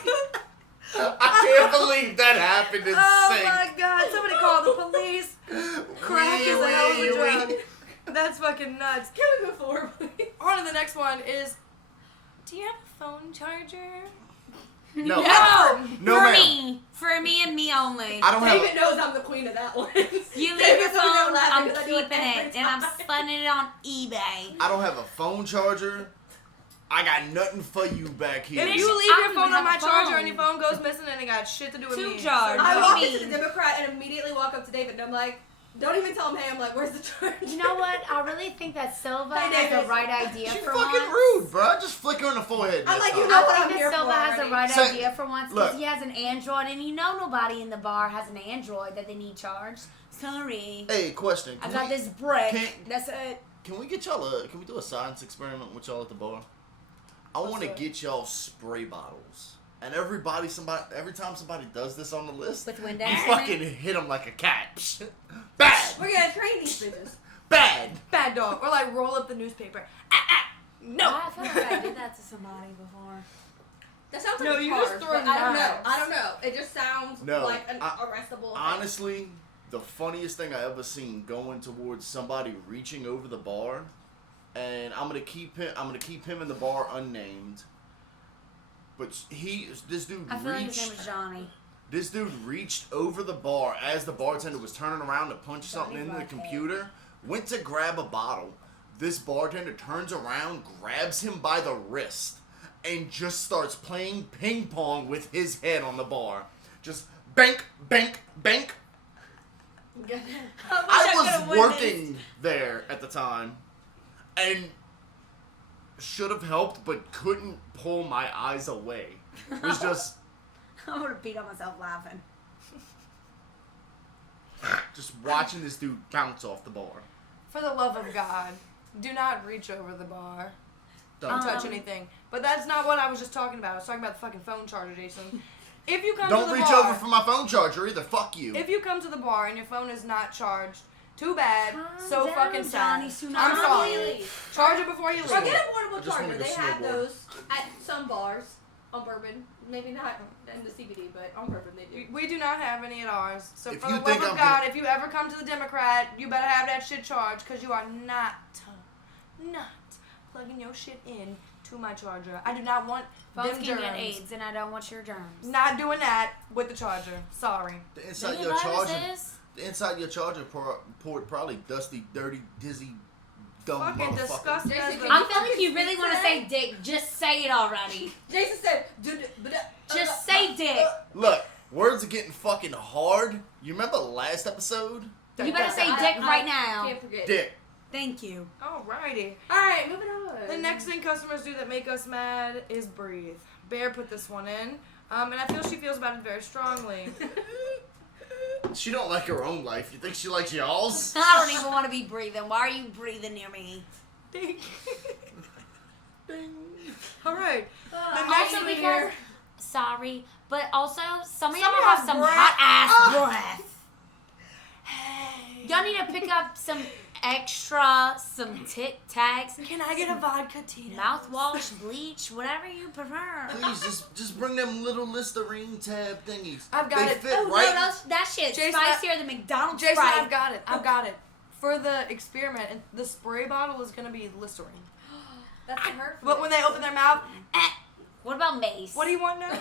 I can't believe that happened in Oh sync. my God! Somebody call the police. Crack is a hell of a Wee, drug. wee. That's fucking nuts. Can we move forward, please? On to the next one is. Do you have a phone charger? No. No, No, for ma'am. for me and me only. I don't have. David knows I'm the queen of that one. You leave David your doesn't know phone, that I'm because I do it keeping every it, and I'm time. selling it on eBay. I don't have a phone charger. I got nothing for you back here. If you I leave don't your phone even on my have a charger phone. and your phone goes missing, and it got shit to do with Two me. chargers. I What walk do you into the mean? Democrat and immediately walk up to David and I'm like, don't even tell him, hey, I'm like, where's the charger? You know what? I really think that Silva Hey, has David. the right idea She's for fucking once. rude, bro. Just flick her in the forehead. I'm next like, you time. know what I I'm think here that Silva for has the already. right Say- idea for once look. because he has an Android, and you know nobody in the bar has an Android that they need charged. Sorry. Hey, question. I Can got we, this brick. can- That's it. Can we get y'all can we do a science experiment with y'all at the bar? I want to that? get y'all spray bottles. And every time somebody does this on the list, With you Windex in it? fucking hit them like a cat. Bad. We're gonna train these bitches. Bad. Bad dog. Or like roll up the newspaper. No. I feel like I did that to somebody before. That sounds No, like a you charge, just throw but I don't know. knives. I don't know. It just sounds No, like an I- arrestable. Honestly, the funniest thing I ever seen going towards somebody reaching over the bar, and I'm gonna keep him in the bar unnamed. But this dude I feel like his name reached. was Johnny. This dude reached over the bar as the bartender was turning around to punch something into the computer, went to grab a bottle. This bartender turns around, grabs him by the wrist, and just starts playing ping pong with his head on the bar. Just bank, bank, bank. I was working there at the time and should have helped but couldn't pull my eyes away. It was just... I would have beat on myself laughing. just watching this dude bounce off the bar. For the love of God, do not reach over the bar Don't and touch anything. But that's not what I was just talking about. I was talking about the fucking phone charger, Jason. If you come Don't to the reach bar, over for my phone charger either. Fuck you. if you come to the bar and your phone is not charged, too bad. Calm So down, fucking sad. Johnny Tsunami. I'm sorry. Really? Charge it before you Or leave. get a portable I just wanna charger. go They have snowboard. those at some bars on Bourbon. Maybe not in the CBD, but on Bourbon they do. We do not have any at ours. So If for you the think love of I'm God, gonna- if you ever come to the Democrat, you better have that shit charged because you are not plugging your shit in to my charger. I do not want Phones them can germs. get AIDS, and I don't want your germs. Not doing that with the charger. Sorry. The inside Any your charger, viruses? the inside your charger port probably dusty, dirty, dizzy, dumb Fucking motherfucker. disgusting. Jason, as can the- I you feel like you really speak want to to say that? dick. Just say it already. Jason said, Just say dick. Look, words are getting fucking hard. You remember last episode? You better say dick right now. Can't forget. Dick. Thank you. Alrighty. Alright, moving on. The next thing customers do that make us mad is breathe. Bear put this one in, and I feel she feels about it very strongly. She don't like her own life. You think she likes y'all's? I don't even want to be breathing. Why are you breathing near me? Ding. All right. The next Also one because, here. sorry, but also some of Some y'all of have y'all some breath. hot ass Oh. breath. Hey. Y'all need to pick up some extra, some Tic Tacs, Can I get a vodka Tito? mouthwash, bleach, whatever you prefer. Please, just bring them little Listerine tab thingies. I've got they it. Fit Oh, right. no, that shit's Jason, spicier than McDonald's Jason, Sprite. I've got it. I've got it. For the experiment, and the spray bottle is gonna be Listerine. That's a hurtful. But when they open their mouth, What about mace? what do you want now?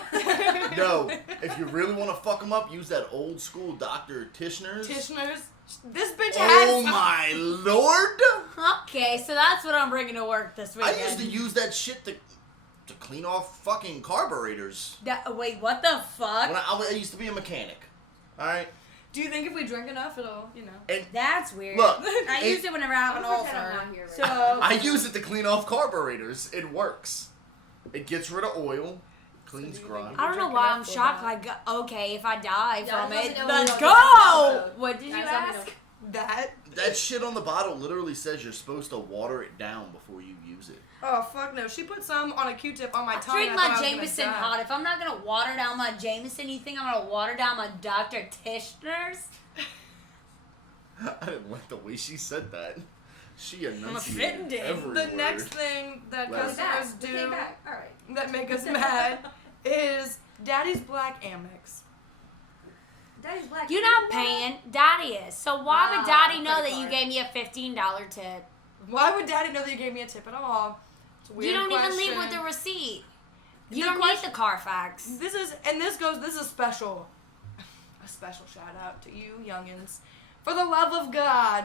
No, if you really want to fuck them up, use that old school Dr. Tishner's. Tishner's. This bitch Oh has. my lord! Okay, so that's what I'm bringing to work this I weekend. used to use that shit to clean off fucking carburetors. Wait, what the fuck? When I used to be a mechanic. Alright? Do you think if we drink enough, it'll, And That's weird. Look, I use it whenever I have an I'm pretend I'm ulcer. not here right So I use it to clean off carburetors. It works. It gets rid of oil, cleans So do you grime. think- I don't know Drink why enough I'm for shocked. that. Like, okay, if I die Yeah, from let it, me know let's when go. we don't do this What did you Guys, let me ask? know. that. That shit on the bottle literally says you're supposed to water it down before you use it. Oh fuck no! She put some on a Q-tip on my tongue. Drink and I my thought I was gonna Jameson die. hot. If I'm not gonna water down my Jameson, you think I'm gonna water down my Dr. Tishner's? I didn't like the way she said that. She enunciated offended. every The word. next thing that Last- customers They came do back. Alright. that make us mad is Daddy's Black Amex. Daddy's black. You're not paying. Daddy is. So why would Ah, Daddy know that credit you card. gave me a $15 tip? Why would Daddy know that you gave me a tip at all? It's a weird You don't question. even leave with the receipt. You The don't question- need the Carfax. This is special. A special shout out to you youngins. For the love of God,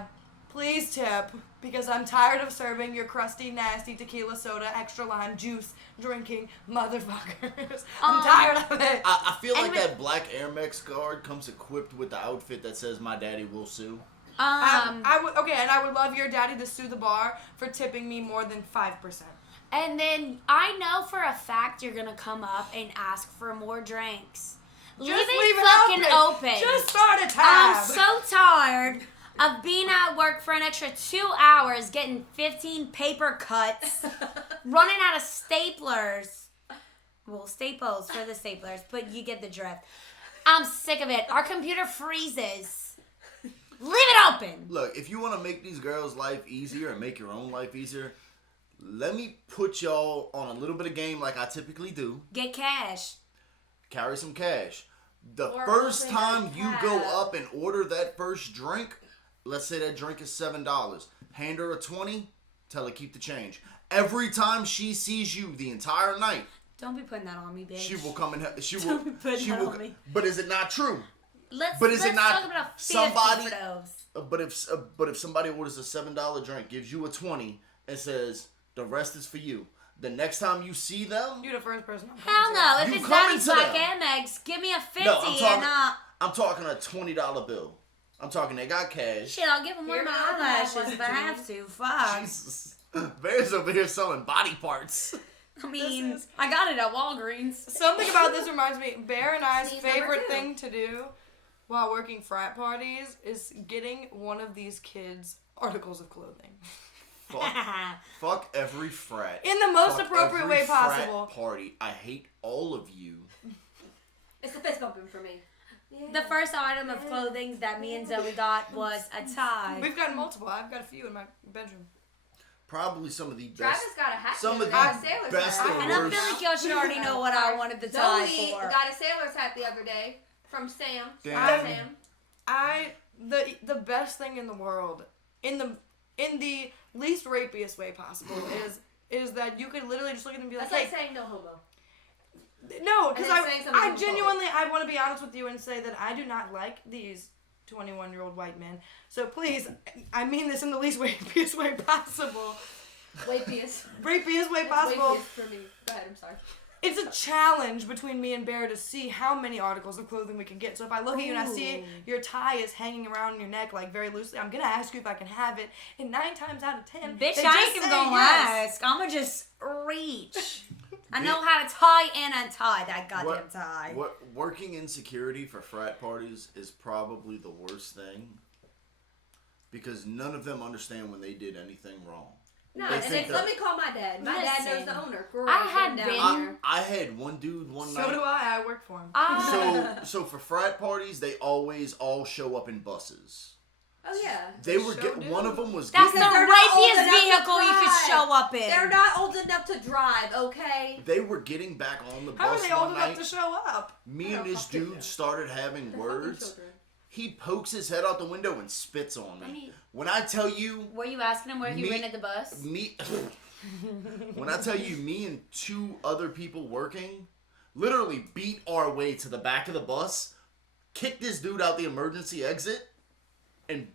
please tip, because I'm tired of serving your crusty, nasty tequila soda, extra lime juice drinking motherfuckers. I'm tired of it. I feel And like with- that black Air Max card comes equipped with the outfit that says "My daddy will sue." I would love your daddy to sue the bar for tipping me more than 5%. And then I know for a fact you're gonna come up and ask for more drinks. Leave it fucking open. Just start a tab. I'm so tired of being at work for an extra 2 hours, getting 15 paper cuts, running out of staplers. Well, staples for the staplers, but you get the drift. I'm sick of it. Our computer freezes. Leave it open. Look, if you want to make these girls' life easier and make your own life easier, let me put y'all on a little bit of game like I typically do. Get cash. Carry some cash. The Or first open time a you go tab. up and order that first drink, let's say that drink is $7. Hand her a 20, tell her keep the change. Every time she sees you the entire night, Don't be putting that on me, bitch. She will come and she will. Don't be putting She that will. on me. But is it not true? Let's But talk about 50 somebody- for those. But if somebody orders a $7 drink, gives you a 20, and says the rest is for you, the next time you see them, You're the first person. I'm Hell coming to. no. If You it's coming Daddy's to Black them. Amex, give me a 50 No, I'm talking- and I'm talking a $20 bill. I'm talking they got cash. shit, I'll give him one of Here my we go, eyelashes one if I of have to. Fuck. Jesus. Bear's over here selling body parts. I mean, is- I got it at Walgreens. Something about this reminds me. Bear and I's Scene's number favorite 2. thing to do while working frat parties is getting one of these kids articles of clothing Fuck every frat. in the most Fuck appropriate every way frat possible. Party. I hate all of you. It's a fist bumping for me. Yeah. The first item of clothing that me and Zoe got was a tie. We've gotten multiple. I've got a few in my bedroom. Probably some of the Travis best. got a hat. Some the of other the day, sailor's best hat. or And I worst. feel like y'all should already know what I wanted the tie Zoe for. got a sailor's hat the other day from Sam. Damn. Shout out Sam. The best thing in the world, in the least rapiest way possible, is that you could literally just look at them and be like, That's hey, like saying no homo. no, because And then saying something I homophobic. genuinely, I want to be honest with you and say that I do not like these 21-year-old white men. So please, I mean this in the least rapiest way possible. Wapiest. Rapiest way It's possible. wapiest for me. Go ahead, I'm sorry. It's a challenge between me and Bear to see how many articles of clothing we can get. So if I look at you and I see Ooh. your tie is hanging around your neck like very loosely, I'm gonna ask you if I can have it. And 9 times out of 10, Bitch, they I just ain't even say gonna yes. ask. I'ma just reach. I know how to tie and untie that goddamn tie. What working in security for frat parties is probably the worst thing because none of them understand when they did anything wrong. No, They and think it's, that- let me call my dad. My dad knows the owner. Grew I up had down been- there. I had one dude one So night. do I. I work for him. So for frat parties, they always all show up in buses. Oh yeah. They were Sure do. one of them was That's getting, the they're not old rapiest enough to vehicle you could drive. show up in. They're not old enough to drive, okay? they were getting back on the How are bus they old one enough night. to show up? Me I and don't this fucking know. dude started having They're fucking words. children. He pokes his head out the window and spits on I me. mean- When I tell you, Were you asking him where he Me- rented the bus? me, when I tell you, me and 2 other people working, literally beat our way to the back of the bus, kicked this dude out the emergency exit, and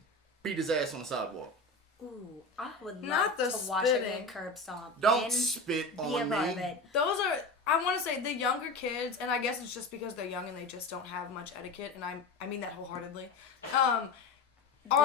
beat his ass on the sidewalk. Ooh, I would Not love the to watch a spitting. good curb stomp. Don't and spit be on above me. it. Those are, I want to say, the younger kids, and I guess it's just because they're young and they just don't have much etiquette, and I mean that wholeheartedly, are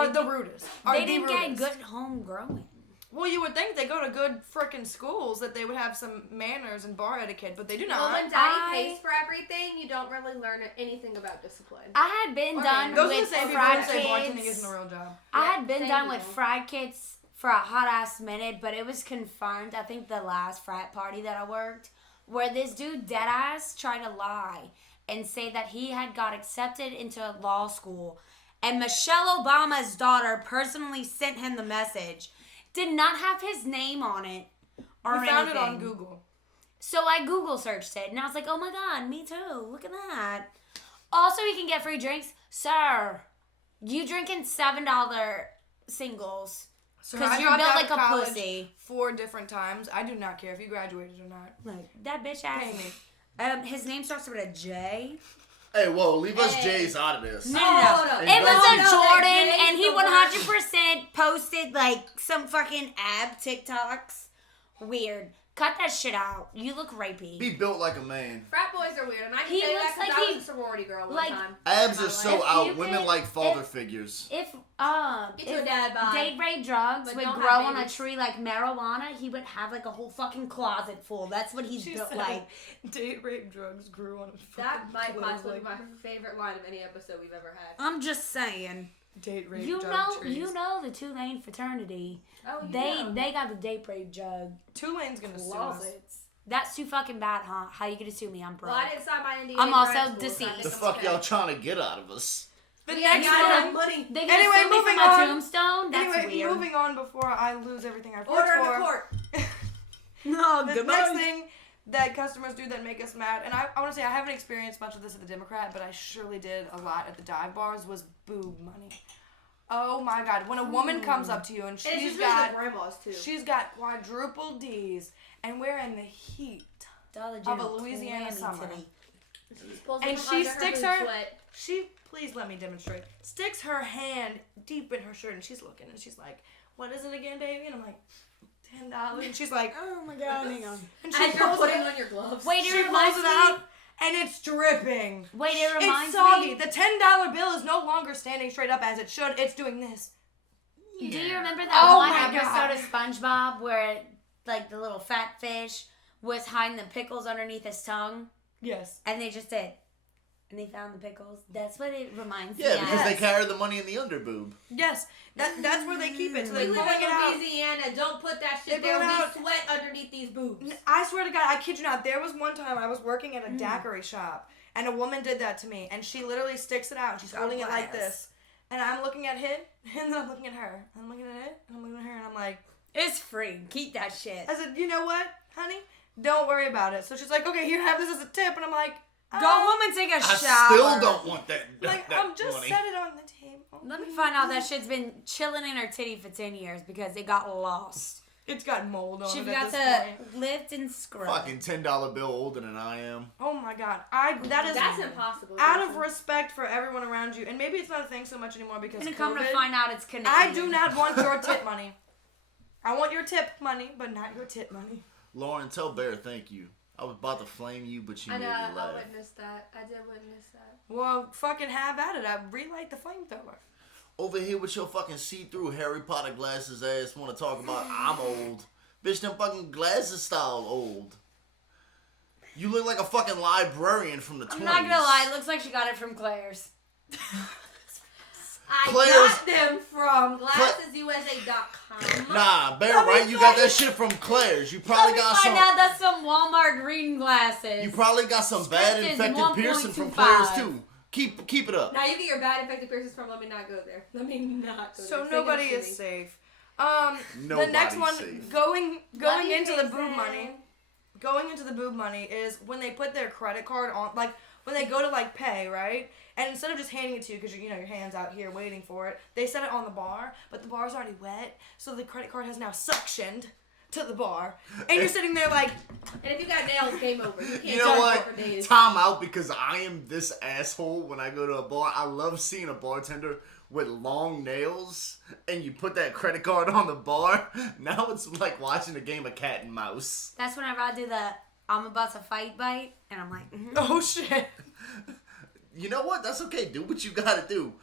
They the did- rudest. Are They the didn't get rudest. good home growing. Well, you would think they go to good frickin' schools that they would have some manners and bar etiquette, but they do Well, not. when daddy pays for everything, you don't really learn anything about discipline. I had been Or done man. Those are the with same people who fried say bartending kids. isn't a real job. I Yeah, had been same done with deal. fried kids for a hot ass minute, but it was confirmed. I think the last frat party that I worked, where this dude dead ass tried to lie and say that he had got accepted into law school, and Michelle Obama's daughter personally sent him the message. Did not have his name on it or We found it anything. on Google. So I Google searched it, and I was like, oh my god, me too. Look at that. Also, you can get free drinks. Sir, you drinking $7 singles. So 'Cause I you're dropped built out like of a college pussy. 4 different times. I do not care if you graduated or not. Like, that bitch ass. Pay me. His name starts with a J. Hey, whoa, leave us Hey. J's out of this. No, Oh, no. no. It was No, a no, Jordan, that J and he is the worst. 100% posted, like, some fucking ab TikToks. Weird. Cut that shit out. You look rapey. Be built like a man. Frat boys are weird, and I can He say looks that because like I he- was a sorority girl one like- time. Abs My are so If out. you Women could- like father figures. If Get to a if dad bod. date rape drugs But would don't grow have on a babies. tree like marijuana, he would have like a whole fucking closet full. That's what he's She built said, like. date rape drugs grew on a That fucking might clothes possibly like be my favorite line of any episode we've ever had. I'm just saying. date rape You drug know, trees. you know the Tulane fraternity. Oh, you They know. they got the date rape jug Tulane's gonna sue us. closets. That's too fucking bad, huh? How you gonna sue me? I'm broke. Well, I didn't sign my NDA. I'm in also grad school, so I deceased. think The I'm fuck okay. y'all trying to get out of us? The Yeah, next you gotta have one. money. They gonna Anyway, sue me for moving my on. tombstone? That's Anyway, weird. moving on before I lose everything I've Order worked in the for. court. No, The next thing that customers do that make us mad, and I want to say I haven't experienced much of this at the Democrat, but I surely did a lot at the dive bars, was boob money. Oh my god, when a woman comes up to you and And it's she's just really got the grandmas too. she's got quadruple D's and we're in the heat Dollar of General a Louisiana clammy summer. today. She's supposed And to she under sticks boot her- sweat. She, please let me demonstrate, sticks her hand deep in her shirt and she's looking and she's like, what is it again, baby? And I'm like, $10. And she's like, Oh my god, hang on. and she As you're pulls putting it, on your gloves. Wait, she it pulls reminds it me. out and it's dripping. Wait, it reminds It's soggy. me. The $10 bill is no longer standing straight up as it should. It's doing this. Do you remember that Oh one my God. episode of SpongeBob where, like, the little fat fish was hiding the pickles underneath his tongue, Yes. and they just did, and they found the pickles? That's what it reminds me Yeah, of. because they Yes. carry the money in the underboob. Yes. That's where they keep it. So We they're live pulling it out. in Louisiana. Don't put that They shit there. pull it We out. sweat underneath these boobs. I swear to God, I kid you not. There was one time I was working at a daiquiri shop, and a woman did that to me, and she literally sticks it out, and she's God holding it like bless. this, and I'm looking at it, and then I'm looking at her, and I'm looking at it, and I'm looking at her, and I'm like, It's free. Keep that shit. I said, you know what, honey? Don't worry about it. So she's like, okay, here, have this as a tip, and I'm like, Go woman, take a I shower. still don't want that. like, that I'm just money. set it on the table. Let me find out that shit's been chilling in her titty for 10 years because it got lost. It's got mold on She it forgot at this point. to lift and scrub. Fucking $10 bill older than I am. Oh my God, that is That's impossible. out of Jason. respect for everyone around you, and maybe it's not a thing so much anymore because And come to COVID. find out it's Canadian. I do not want your tip money. I want your tip money, but not your tip money. Lauren, tell Bear thank you. I was about to flame you, but you I made know. me I laugh. witnessed that. I did witness that. Well, fucking have at it. I relight the flamethrower. Over here with your fucking see-through Harry Potter glasses ass want to talk about I'm old. Bitch, them fucking glasses style old. You look like a fucking librarian from the 20s. I'm not gonna lie, it looks like she got it from Claire's. I Claire's- got them from GlassesUSA.com. Nah, Bear, Let me right? You got find- that shit from Claire's. You Let probably me got find some. out that's some Walmart green glasses. You probably got some bad Script is infected piercing from 1.25. Claire's too. Keep it up. Now you get your bad infected piercings from. Let me not go there. Let me not go So there. Say nobody no to is me. safe. The next Nobody's one, safe. going Love you, into the Jason. boob money. Going into the boob money is when they put their credit card on, like when they go to like pay, right? And instead of just handing it to you because your hand's out here waiting for it, they set it on the bar, but the bar's already wet, so the credit card has now suctioned to the bar, and you're sitting there like, And if you got nails, game over. You can't You know judge what? for days. Time out because I am this asshole when I go to a bar. I love seeing a bartender with long nails and you put that credit card on the bar. Now it's like watching a game of cat and mouse. That's whenever I do the I'm about to fight bite, and I'm like, oh shit. You know what? That's okay. Do what you gotta do.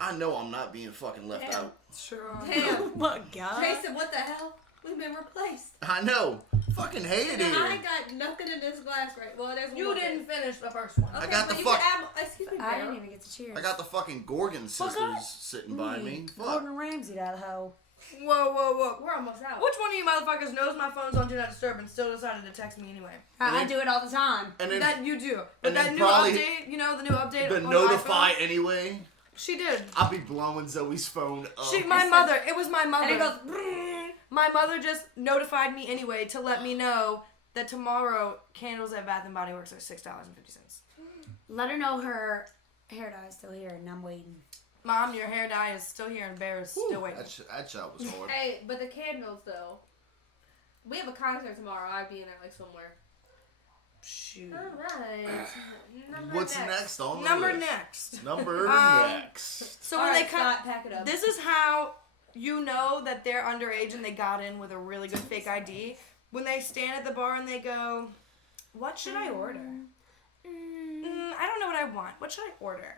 I know I'm not being fucking left Damn. out. Sure. Damn. oh my god. Jason, what the hell? We've been replaced. I know. Fucking hate it And I here. ain't got nothing in this glass right. Well, there's You one didn't bit. finish the first one. I Okay, got but the you fuck- can add- excuse me, I Bear. didn't even get to cheers. I got the fucking Gorgon Fuck sisters up. sitting by me. Fuck. Gordon Ramsay, that hoe. Whoa. We're almost out. Which one of you motherfuckers knows my phone's on Do Not Disturb and still decided to text me anyway? And I then- do it all the time. And then That you do. But and that then new probably update, the new update the on notify iPhone, anyway. she did. I'll be blowing Zoe's phone up. It was my mother. And it goes, My mother just notified me anyway to let me know that tomorrow candles at Bath and Body Works are $6.50. let her know her hair dye is still here, and I'm waiting. Mom, your hair dye is still here and Bear is still waiting. That shot was hard. Hey, but the candles though. We have a concert tomorrow. I'd be in there like somewhere. Shoot. Alright. What's next on the Number list? next. Number Um, next. So when they come, Scott, pack it up. this is how you know that they're underage and they got in with a really good fake ID. When they stand at the bar and they go, "What should I order? I don't know what I want. What should I order?"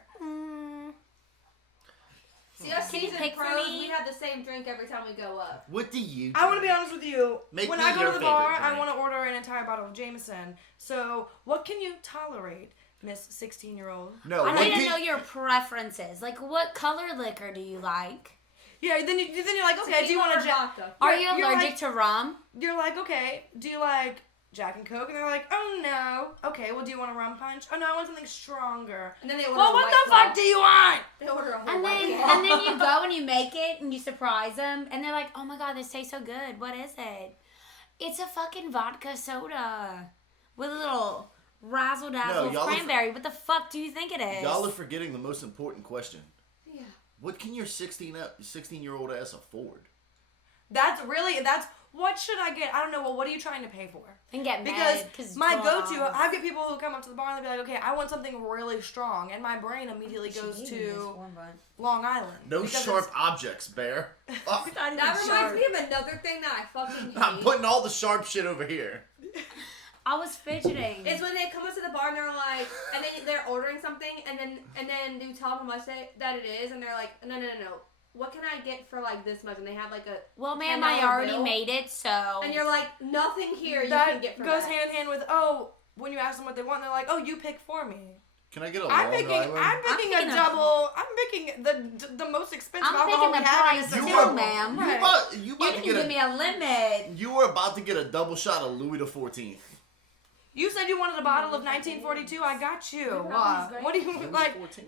See, us Can you seasoned pick for pros, me? we have the same drink every time we go up. What do you I want to drink? be honest with you. Make when me I go your to the bar, favorite I drink. want to order an entire bottle of Jameson. So, what can you tolerate, Miss 16-year-old? No, I what need to can- know your preferences. Like, what color liquor do you like? Yeah, then you're like, okay, do you want a Jack? vodka? Are you You're allergic like- to rum? You're like, okay, do you like Jack and Coke? And they're like, oh no. Okay, well, do you want a rum punch? Oh no, I want something stronger. And then they order Well, a what White the Claw. fuck do you want? They order a whole And White then Claw. and then you go and you make it and you surprise them and they're like, "Oh my god, this tastes so good. What is it?" It's a fucking vodka soda with a little razzle dazzle No, y'all are- cranberry. What the fuck do you think it is? Y'all are forgetting the most important question. Yeah. What can your 16-year-old ass afford? That's what should I get? I don't know. Well, what are you trying to pay for? And get Because mad because my go-to, I get people who come up to the bar and they'll be like, okay, I want something really strong. And my brain immediately goes to Long Island. No because sharp objects, Bear. Fuck. That reminds me of another thing that I fucking hate. I'm putting all the sharp shit over here. I was fidgeting. It's when they come up to the bar and they're like, and then they're ordering something, and then you tell them how much that it is, and they're like, no. What can I get for like this much? And they have like a Well, ma'am, $10 I already bill. made it, so. And you're like, nothing here you that can get for goes that. hand in hand with, when you ask them what they want, they're like, you pick for me. Can I get a I'm Long picking Island? a double. I'm picking the most expensive I'm alcohol picking we the have in price this You too, were- ma'am. You Right. about You to can get give me a limit. You were about to get a double shot of Louis the 14th. You said you wanted a bottle of 1942. I got you. great. What do you like? 14th?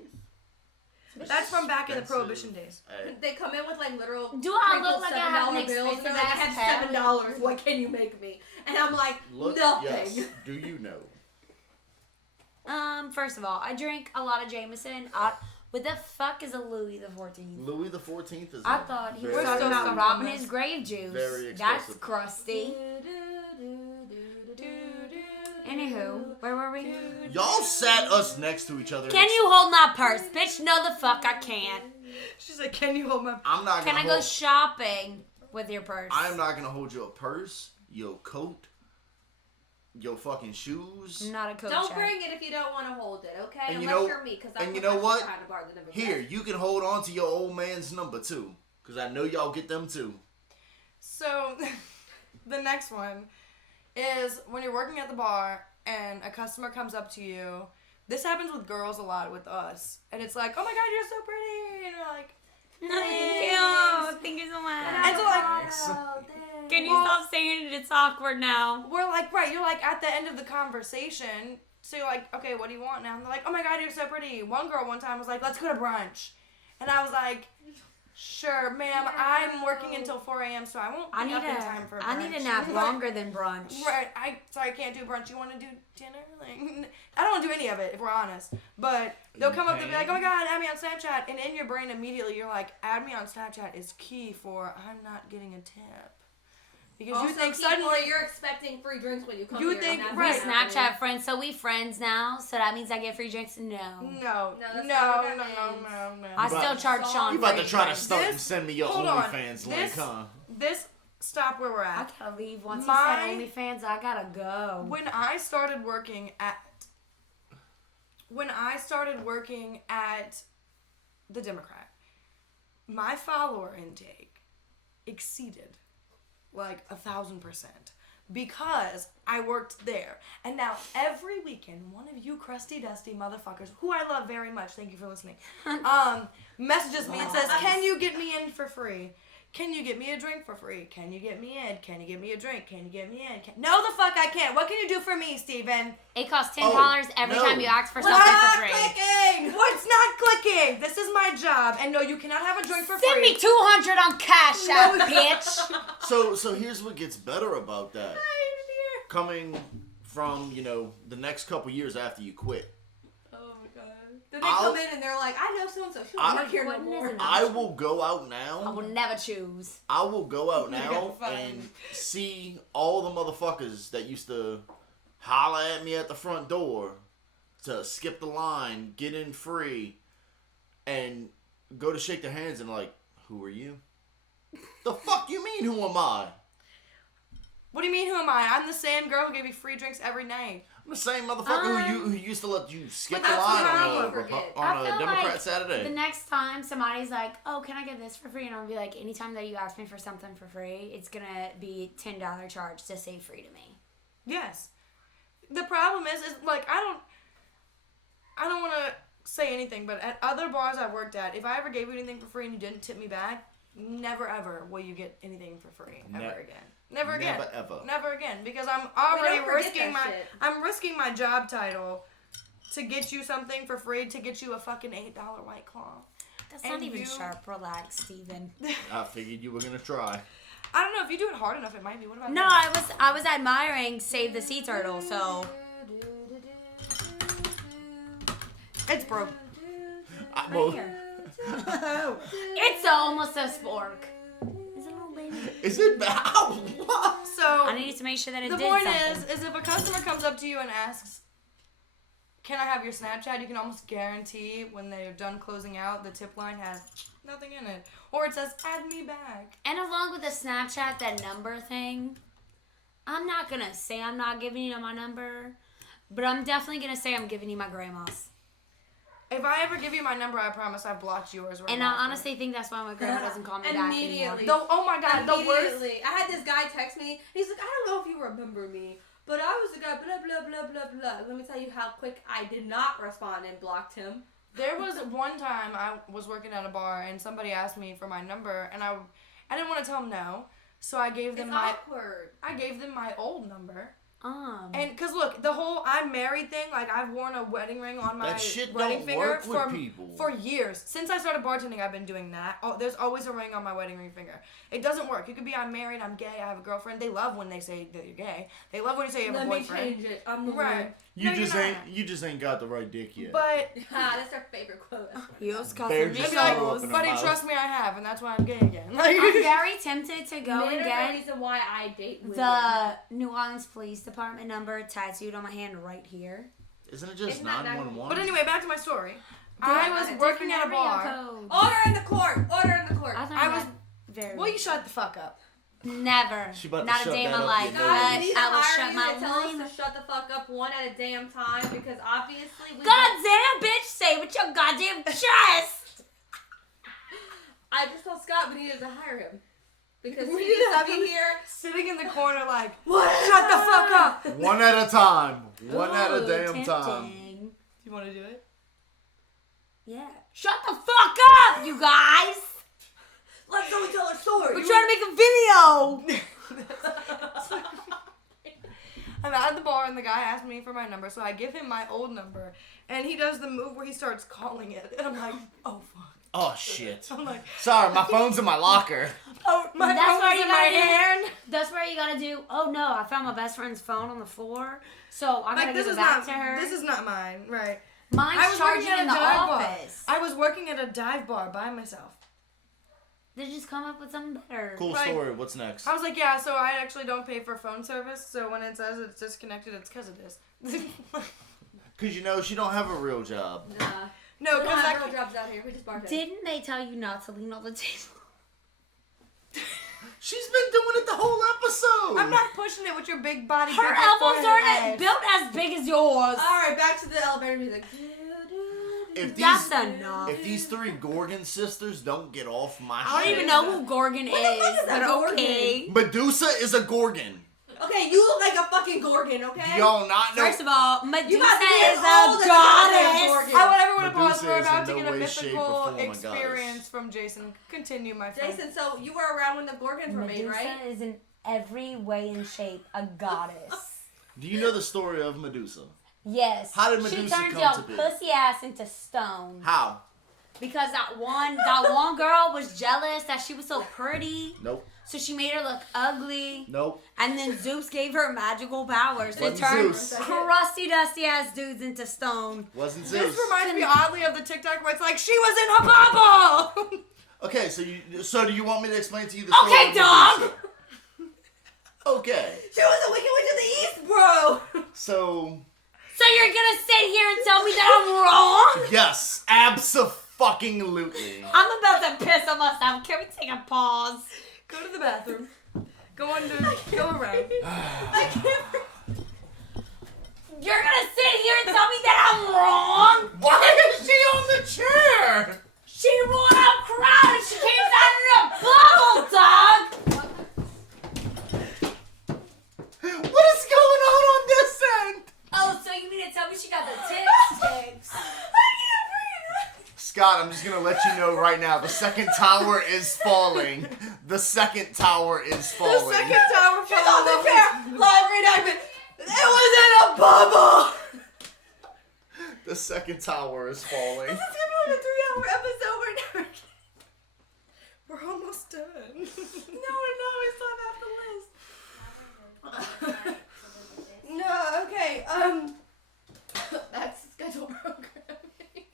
That's from back in the Expensive. Prohibition days. They come in with like literal Do I crinkled look like I have an $7 bills, and they're like, I expensive have ass $7. What can you make me? And I'm like, Look, nothing. yes. Do you know? First of all, I drink a lot of Jameson. What the fuck is a Louis the 14th? Louis the 14th is. I thought he was very- talking about still robbing stuck on his grave juice. Very That's expressive. crusty. Anywho, where were we? Y'all sat us next to each other. Can you hold my purse? Bitch, no the fuck I can't. She's like, can you hold my? I'm not Can gonna I go hold, shopping with your purse? I'm not gonna hold your purse, your coat, your fucking shoes. I'm not a coach. Don't bring it if you don't want to hold it, okay? And you Unless know- you're me, because and you know what? Here, you can hold on to your old man's number too, cause I know y'all get them too. So, the next one is when you're working at the bar and a customer comes up to you. This happens with girls a lot with us, and it's like, oh my god, you're so pretty, and you're like, Thank you. Thank you so much. And so like, Thanks. Can you stop saying it? It's awkward now. we're like, right, you're like at the end of the conversation, so you're like, okay, what do you want now? And they're like, oh my god, you're so pretty. One girl one time was like, let's go to brunch, and I was like, sure, ma'am, I'm working until 4 a.m., so I won't be up in time for brunch. I need a nap Like, longer than brunch. Right, I can't do brunch. You want to do dinner? Like, I don't want to do any of it, if we're honest. But they'll come up and be like, oh my god, add me on Snapchat. And in your brain immediately, you're like, add me on Snapchat is key for I'm not getting a tip. Because Also, you think suddenly suddenly, you're expecting free drinks when you come You here. think- and that's We right. not happening. Snapchat friends, so we friends now. So that means I get free drinks. No, no, that's no, not what no, that no, means. no, no. I But- still charge You Sean. You about free to try to drinks. start and This- send me your hold on. OnlyFans link, This- huh? This, stop where we're I at. gotta leave. Once My- you said OnlyFans, I gotta go. When I started working at the Democrat, my follower intake exceeded like 1,000% because I worked there. And now every weekend, one of you crusty dusty motherfuckers, who I love very much, thank you for listening, messages me and says, can you get me in for free? Can you get me a drink for free? Can you get me in? Can you get me a drink? Can you get me in? No, the fuck I can't. What can you do for me, Steven? It costs $10 Oh, every no. time you ask for What's something not for free. clicking? What's not clicking? This is my job. And no, you cannot have a drink for Send free. me $200 on Cash App, bitch. So here's what gets better about that. Coming from, the next couple years after you quit. Oh my god. Then they come in and they're like, I know so and so. She won't work here no Wouldn't more. it? I will go out I now. will never choose. I will go out now Fine. and see all the motherfuckers that used to holler at me at the front door to skip the line, get in free, and go to shake their hands and like, who are you? The fuck you mean, who am I? What do you mean, who am I? I'm the same girl who gave you free drinks every night. I'm the same motherfucker who used to let you skip But the that's line what I on would a, forget. on I a feel Democrat like Saturday. The next time somebody's like, oh, can I get this for free? And I'll be like, anytime that you ask me for something for free, it's going to be $10 charge to say free to me. Yes. The problem is like I don't want to say anything, but at other bars I've worked at, if I ever gave you anything for free and you didn't tip me back, never ever will you get anything for free ever again. Never again. Never, ever. Never again, because I'm already don't forget risking that my shit. I'm risking my job title to get you something for free, to get you a fucking $8 White Claw. That's And not even you- sharp. Relax, Steven. I figured you were gonna try. I don't know if you do it hard enough, it might be. What about No, that? I was admiring Save the Sea Turtle, so It's broke. Well, it's almost a spork. Is it a little baby Is it bad? What? So I needed to make sure that it the did point something. is if a customer comes up to you and asks, "Can I have your Snapchat?" You can almost guarantee when they're done closing out, the tip line has nothing in it, or it says "Add me back." And along with the Snapchat, that number thing, I'm not gonna say I'm not giving you my number, but I'm definitely gonna say I'm giving you my grandma's. If I ever give you my number, I promise I've blocked yours. Right And now. I honestly think that's why my grandma doesn't call me back anymore. Immediately. Oh my god, the worst. Immediately. I had this guy text me. He's like, I don't know if you remember me, but I was the guy, blah, blah, blah, blah, blah. Let me tell you how quick I did not respond and blocked him. There was one time I was working at a bar and somebody asked me for my number, and I didn't want to tell them no, so I gave them Awkward. I gave them my old number. Um, And cause look, the whole I'm married thing, like I've worn a wedding ring on my That shit wedding don't finger work with people. for years. Since I started bartending, I've been doing that. Oh, there's always a ring on my wedding ring finger. It doesn't work. You could be I'm married, I'm gay, I have a girlfriend. They love when they say that you're gay. They love when you say you have Let a me boyfriend. change it. I'm the Right. one. You No, just you're ain't not. you just ain't got the right dick yet. But That's our favorite quote. Bear just I'd be like, throw up in her buddy, mouth. trust me, I have, and that's why I'm gay again. I'm very tempted to go Men and are the get reason why I date women. the New Orleans Police Department number tattooed on my hand right here. Isn't it just Isn't that 911? But anyway, back to my story. They I have was a working different at a bar. area code. Order in the court. Order in the court. I, thought I that was- very. Well, you shut the fuck up. Never. She about to Not a shut day in that my up, life. you But know. Guys, we need to I will hire shut you my to tell us line. to shut the fuck up one at a damn time because obviously we. Goddamn, bitch! Say with your goddamn chest. I just told Scott we needed to hire him because We he need to needs have to him be here. sitting in the corner like, shut the fuck up. One at a time. One at a Ooh, damn time. tempting. You want to do it? Yeah. Shut the fuck up, you guys. Let's go and tell a story. We're trying to make a video. I'm at the bar and the guy asked me for my number, so I give him my old number, and he does the move where he starts calling it, and I'm like, oh fuck. Oh shit. I'm like, Sorry, my phone's in my locker. oh, my That's phone why was you in my gotta do- hand. That's where you gotta do. Oh no, I found my best friend's phone on the floor, so I gotta Like, give this it is back not, to her. this is not mine, right? Mine's I was working charging at in a the dive bar. office. I was working at a dive bar by myself. They just come up with something better. Cool Like- story. What's next? I was like, yeah, so I actually don't pay for phone service, so when it says it's disconnected, it's because it is. Cause you know she don't have a real job. Nah. No, We don't because have I real jobs out here. We just bartend. Didn't they tell you not to lean on the table? She's been doing it the whole episode. I'm not pushing it with your big body. Her big elbows forehead aren't ass. built as big as yours. All right, back to the elevator music. If That's these, enough. if these three Gorgon sisters don't get off my I don't shit. even know who Gorgon What the fuck is, is a but Gorgon? okay. Medusa is a Gorgon. Okay, you look like a fucking Gorgon, okay? Do y'all not know? First of all, Medusa You must be is as old a as a goddess. Gorgon. I would ever want to pause. Medusa We're is about in to no get a way, shape, or mythical form a goddess. experience from Jason. Continue, my friend. Jason, so you were around when the Gorgons were made, Medusa right? is in every way and shape a goddess. Do you know the story of Medusa? Yes. How did she Medusa turns come your to be? pussy ass into stone. How? Because that one girl was jealous that she was so pretty, Nope. so she made her look ugly. Nope. And then Zeus gave her magical powers to Wasn't turn Zeus. crusty, dusty ass dudes into stone. Wasn't This Zeus. reminds me oddly of the TikTok where it's like she was in her bubble. Okay, so do you want me to explain to you the story Okay, of dog. Medusa? Okay. She was a wicked witch of the east, bro! So So you're gonna sit here and tell me that I'm wrong? yes, abso-fucking-lutely. I'm about to piss on myself. Can we take a pause? Go to the bathroom. Go around. I can't. You're gonna sit here and tell me that I'm wrong? Why is she on the chair? She rolled out crowd and she came out in a bubble, dog! What is going on this end? Oh, so you mean to tell me she got the tips? Scott, I'm just gonna let you know right now, the second tower is falling. The second tower is The falling. second tower She's fell on the off. chair! Live reenactment! It was in a bubble! The second tower is falling. This is gonna be like a 3-hour episode. We're never. We're almost done. No, we still have the list. No, okay, that's schedule programming.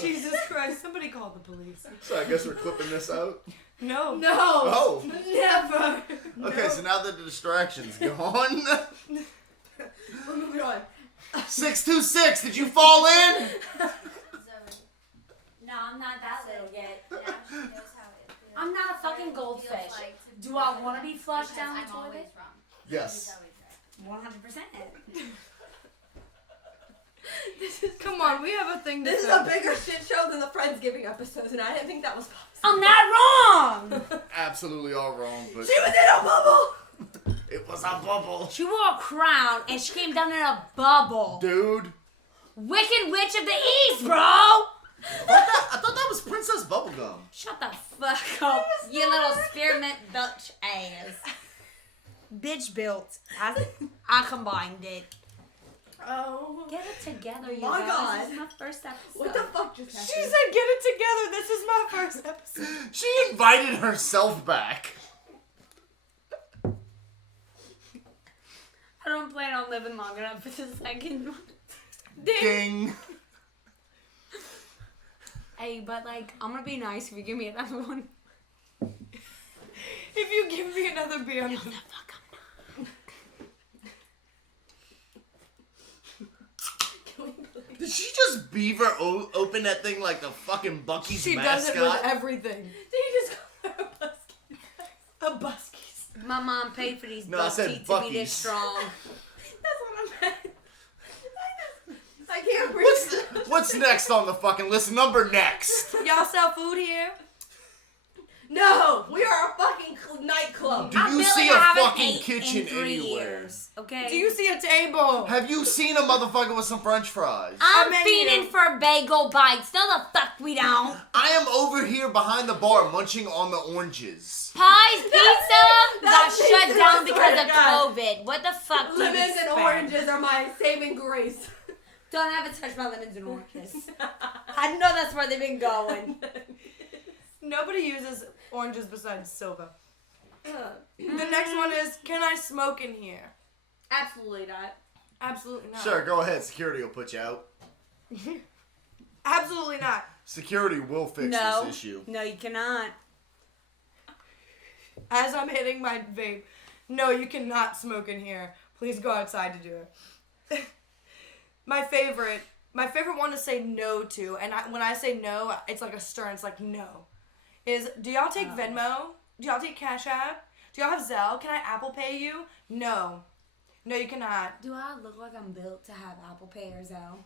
Jesus Christ! Somebody called the police. So I guess we're clipping this out. No. No. Oh. Never. Okay, so now that the distraction's gone. We're moving on. 626, did you fall in? No, I'm not that little yet. Now she knows how it feels. I'm not a fucking What it goldfish. feels like to Do I want to be flushed because down the I'm always toilet? wrong. Yes. He's always right. 100%. Come on, we have a thing to This is say. a bigger shit show than the Friendsgiving episodes, and I didn't think that was possible. I'm not wrong! Absolutely all wrong, but She was in a bubble. it was a bubble. She wore a crown and she came down in a bubble. Dude. Wicked Witch of the East, bro! I thought that was Princess Bubblegum. Shut the fuck up, you little spearmint bitch ass. Bitch built. I combined it. Oh. Get it together, you My guys. God. This is my first episode. What the fuck just happened? She said, "Get it together. This is my first episode." She invited herself back. I don't plan on living long enough for the second one. Ding. Hey, but like, I'm gonna be nice if you give me another one. If you give me another beer, I'm No, gonna... the fuck Did she just beaver open that thing like the fucking Bucky's She mascot? does it with everything. Did you just call her a busky? A buskies. I'm. My mom paid for these No, I said teeth to be Buc-ee's. this strong. That's what I meant. I can't breathe. What's next on the fucking list? Number next. Y'all sell food here? No, we are a fucking nightclub. Do I you feel see like a I haven't fucking ate kitchen in 3 anywhere? years, okay? Do you see a table? Have you seen a motherfucker with some French fries? I'm A menu. feeding for bagel bites. No, the fuck we don't. I am over here behind the bar munching on the oranges. Pies Pizza got That's shut pizza, down I because swear of to God. COVID. What the fuck do you Lemons and expect? oranges are my saving grace. Don't ever touch my lemons and oranges. I know that's where they've been going. Nobody uses oranges besides Silva. Ugh. The next one is, can I smoke in here? Absolutely not. Absolutely not. Sure, go ahead. Security will put you out. Absolutely not. Security will fix No. this issue. No, you cannot. As I'm hitting my vape, no, you cannot smoke in here. Please go outside to do it. My favorite one to say no to, and when I say no, it's like a stern, it's like no, is, do y'all take Venmo? Do y'all take Cash App? Do y'all have Zelle? Can I Apple Pay you? No. No, you cannot. Do I look like I'm built to have Apple Pay or Zelle?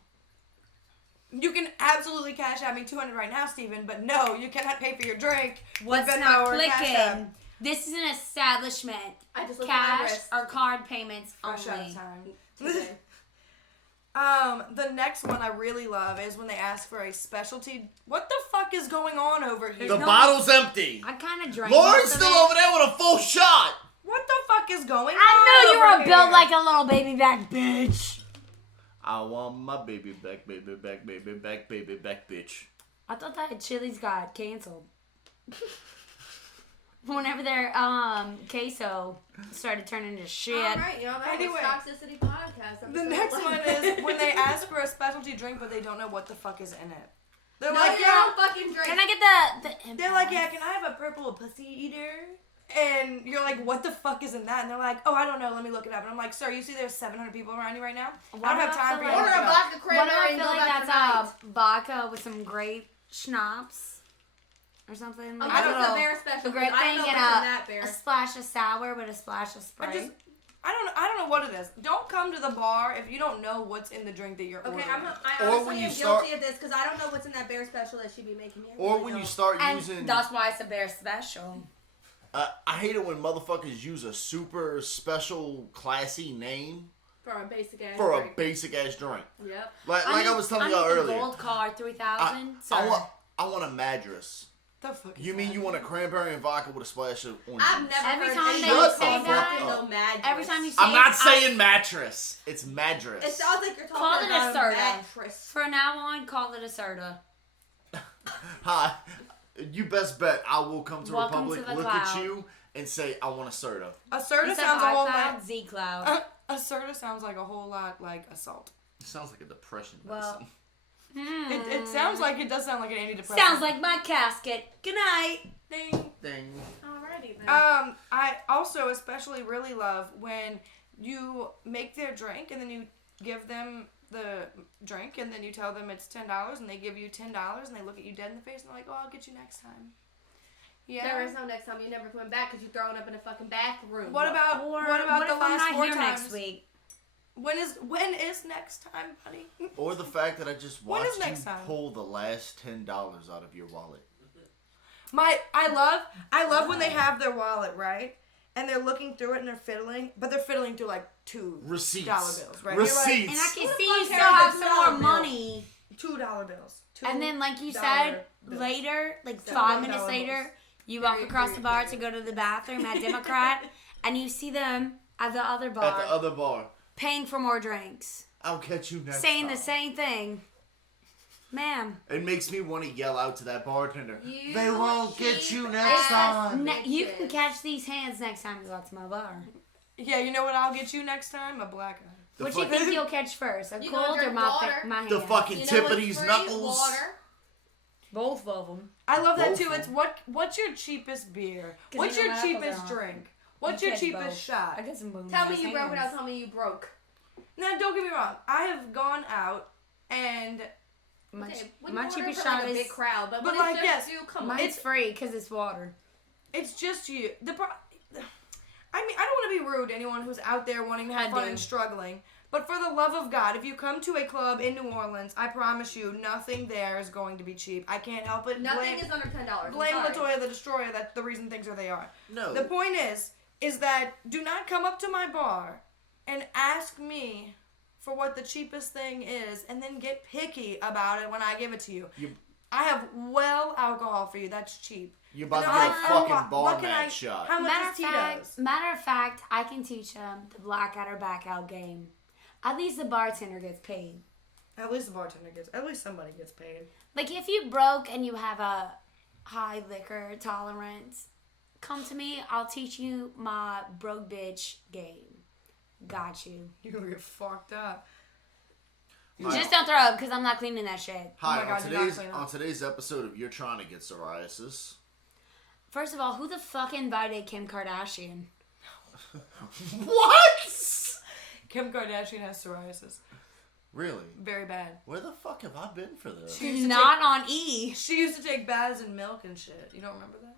You can absolutely Cash App me $200 right now, Steven, but no, you cannot pay for your drink. with What's Venmo not or Cash clicking? App. This is an establishment. I just looked at my Cash wrist. or card payments Fresh out only. of time. Okay. The next one I really love is when they ask for a specialty. What the fuck is going on over here? The no- bottle's empty. I kind of drank. Lauren's most of still it. over there with a full shot. What the fuck is going on? I knew you over were built here? like a little baby back bitch. I want my baby back, baby back, baby back, baby back, bitch. I thought that Chili's got canceled. Whenever their queso started turning to shit. All right, y'all. That Anyway. was Toxicity Podcast. The episode next 11. one is when they ask for a specialty drink, but they don't know what the fuck is in it. They're No, like, your yeah. own fucking drink. Can I get the They're like, yeah. Can I have a purple pussy eater? And you're like, what the fuck is in that? And they're like, oh, I don't know. Let me look it up. And I'm like, sir, you see there's 700 people around you right now? Why I don't do have I time feel for you. like- to Order a look it up. vodka Why do I cranberry and feel go like back that's tonight. vodka with some grape schnapps or something? Okay, I don't that's a know. bear special. A grape I thing don't know and what's in that a bear. splash of sour with a splash of Sprite. I don't know what it is. Don't come to the bar if you don't know what's in the drink that you're Okay, ordering. I Or honestly when you am start- guilty of this because I don't know what's in that bear special that she'd be making me. I Or really when you don't. start and using. that's why it's a bear special. I hate it when motherfuckers use a super special, classy name for a basic ass for a drink. basic ass drink. Yep. Like I was telling I y'all need the earlier. Gold card 3000. I want a madras. The fuck is You mean that? you want a cranberry and vodka with a splash of orange I've juice? never Every heard time anyone they say say that. that- No madness. Every time you say I'm not it, saying mattress. It's madras. It sounds like you're Call talking it a about soda. mattress. For now on, call it a soda. Hi. You best bet I will come to Welcome Republic, to the look cloud. at you, and say, I want a soda. A soda Instead sounds of a whole iCloud, lot. Z Cloud. A soda sounds like a whole lot like assault. It sounds like a depression Well, medicine. It sounds like it does sound like an antidepressant. Sounds like my casket. Good night. Ding. Ding. Alrighty then. I also especially really love when you make their drink and then you give them the drink and then you tell them it's $10 and they give you $10 and they look at you dead in the face and they're like, oh, I'll get you next time. Yeah. There is no next time. You never coming back because you're throwing up in a fucking bathroom. What about Or what about what the if I'm last not 4 here times? next week? When is next time, buddy? Or the fact that I just When watched is you next time? pull the last $10 out of your wallet. I love when they have their wallet, right? And they're looking through it and they're fiddling, but they're fiddling through like $2 Receipts. bills, right? You're Receipts. And I can Who the see you fuck still cares have if some it's more $1 bill? money. $2 bills. And then, like you $2 said, bills. later, like $7 5 minutes bills. later, you walk across the period, bar period. to go to the bathroom at Democrat, and you see them at the other bar At the other bar. paying for more drinks, I'll catch you next saying time. the same thing. Ma'am, It makes me want to yell out to that bartender. You They won't get keep you next ass time. you can bitches. catch these hands next time you go out to my bar. Yeah, you know what I'll get you next time? A black eye. The What do you fuck- think you'll catch first? A You gonna cold or drink my water? my hand? The fucking You know tip what's of these free? knuckles. Water. Both of them. I love that Both too. of It's them. what's your cheapest beer? 'Cause What's you know your my knuckles cheapest are on. drink? What's You your catch cheapest both. shot? I got some boom. Tell me you broke without telling me you broke. Now, don't get me wrong. I have gone out and My, Okay, when my you order cheapest for, like, shot a is big crowd, but But, when like, it's yes, just you, come on. mine's free because it's water. it's just you. I mean, I don't want to be rude to anyone who's out there wanting to have I fun do. and struggling. But for the love of God, if you come to a club in New Orleans, I promise you, nothing there is going to be cheap. I can't help it. Nothing blame is under $10. blame I'm sorry. Latoya the Destroyer. That's the reason things are they are. No. The point is that do not come up to my bar and ask me for what the cheapest thing is and then get picky about it when I give it to you. I have well alcohol for you. That's cheap. You're about to And get I'm a like, fucking what bar can mat I- shot. How much Matter is of Tito's? fact, I can teach them the blackout or back out game. At least the bartender gets paid. At least the bartender gets. At least somebody gets paid. Like if you broke and you have a high liquor tolerance, come to me. I'll teach you my broke bitch game. Got you. You're gonna get fucked up. Hi. Just don't throw up because I'm not cleaning that shit. Hi, Oh my God, do not clean up. on today's episode of You're Trying to Get Psoriasis. First of all, who the fuck invited Kim Kardashian? What? Kim Kardashian has psoriasis. Really? Very bad. Where the fuck have I been for this? She used to Not on E. She used to take baths in milk and shit. You don't remember that?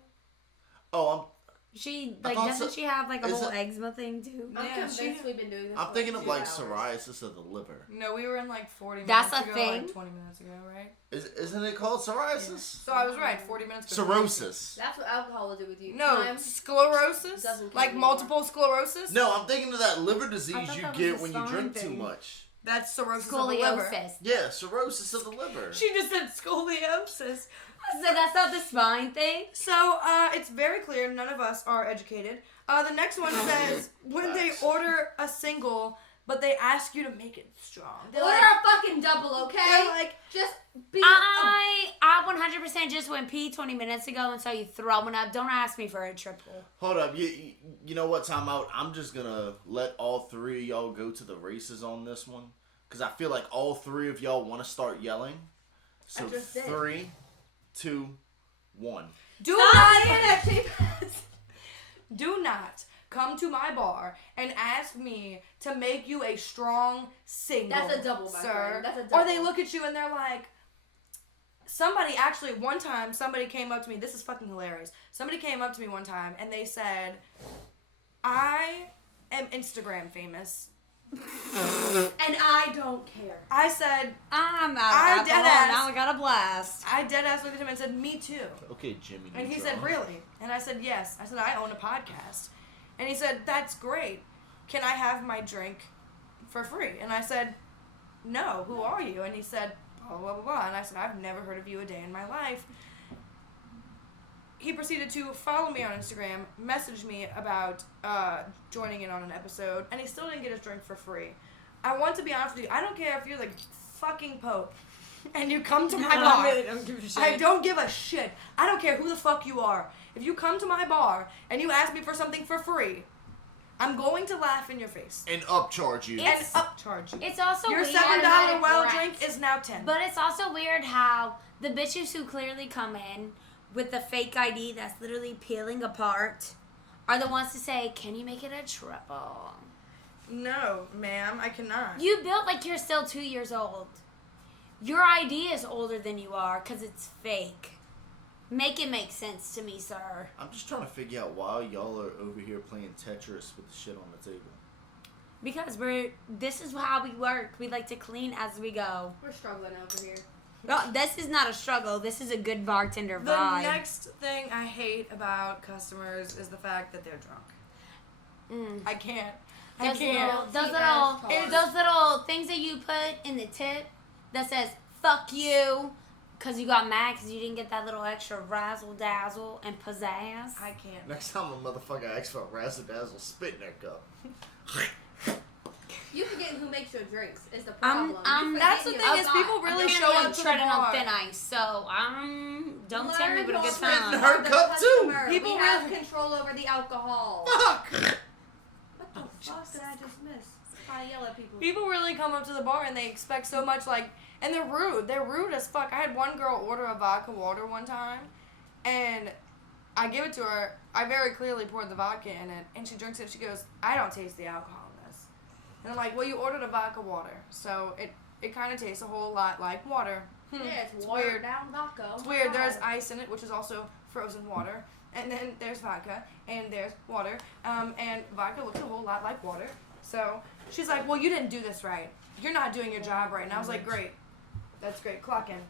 Oh, She I like thought doesn't so- she have like a is whole it- eczema thing too? I'm Yeah, convinced we've been doing this. I'm for thinking of 2 like hours. psoriasis of the liver. No, we were in like 40 That's minutes a ago. thing? Like 20 minutes ago, right? Isn't it called psoriasis? So I was right. 40 minutes ago. Cirrhosis. That's what alcohol will do with you. No, Time. sclerosis? Doesn't kill Like you anymore. multiple sclerosis? No, I'm thinking of that liver I disease thought you that was get a when you spine drink too thing. much. That's cirrhosis of the liver. Scoliosis. Yeah, cirrhosis of the liver. She just said scoliosis. So that's not the spine thing? So, it's very clear none of us are educated. The next one says when they Facts. order a single, but they ask you to make it strong. They're Order like, a fucking double, okay? they're like, Just be. I 100% just went pee 20 minutes ago and saw you throwing up. Don't ask me for a triple. Hold up, you know what? Time out. I'm just gonna let all three of y'all go to the races on this one, cause I feel like all three of y'all want to start yelling. So I just did. 3, 2, 1. do Stop not, saying that, cheap. do not come to my bar and ask me to make you a strong single. That's a double, my sir. friend. That's a Or they double. look at you and they're like, one time, somebody came up to me. This is fucking hilarious. Somebody came up to me one time and they said, I am Instagram famous. And I don't care. I said, I'm out I of dead alcohol. ass. Now I got a blast. I dead ass looked at him and said, me too. Okay, Jimmy. And he Neutron. said, really? And I said, yes. I said, I own a podcast. And he said, that's great. Can I have my drink for free? And I said, no, who are you? And he said, blah, blah, blah, blah. And I said, I've never heard of you a day in my life. He proceeded to follow me on Instagram, message me about joining in on an episode, and he still didn't get his drink for free. I want to be honest with you. I don't care if you're the fucking Pope and you come to my bar. don't give a shit. I don't give a shit. I don't care who the fuck you are. If you come to my bar and you ask me for something for free, I'm going to laugh in your face And upcharge you. and It's- upcharge you. It's also Your weird. $7 automatic well rats. drink is now $10. But it's also weird how the bitches who clearly come in with the fake ID that's literally peeling apart are the ones to say, can you make it a triple? No, ma'am, I cannot. You built like you're still 2 years old. Your ID is older than you are because it's fake. Make it make sense to me, sir. I'm just trying to figure out why y'all are over here playing Tetris with the shit on the table. Because this is how we work. We like to clean as we go. We're struggling over here. No, this is not a struggle. This is a good bartender The vibe. next thing I hate about customers is the fact that they're drunk. I can't. I Those can't. those little things that you put in the tip that says "fuck you" because you got mad because you didn't get that little extra razzle dazzle and pizzazz. I can't. Next time a motherfucker asks for a razzle dazzle, spit in their cup. You forgetting who makes your drinks is the problem. That's the thing is people really show up to the treading on bar. thin ice, so don't tell me what a good Spit in time. her cup, too. People we have really- control over the alcohol. Fuck! What the fuck did I just miss? I yell at people. People really come up to the bar and they expect so much, like, and they're rude. They're rude as fuck. I had one girl order a vodka water one time, and I give it to her. I very clearly poured the vodka in it, and she drinks it. She goes, "I don't taste the alcohol in this." And I'm like, "Well, you ordered a vodka water, so it kind of tastes a whole lot like water." Yeah, it's It's watered weird. down vodka. Oh It's my weird. God. There's ice in it, which is also frozen water. And then there's vodka, and there's water. And vodka looks a whole lot like water. So she's like, "Well, you didn't do this right. You're not doing your job right." And I was like, "Great. That's great. Clock in.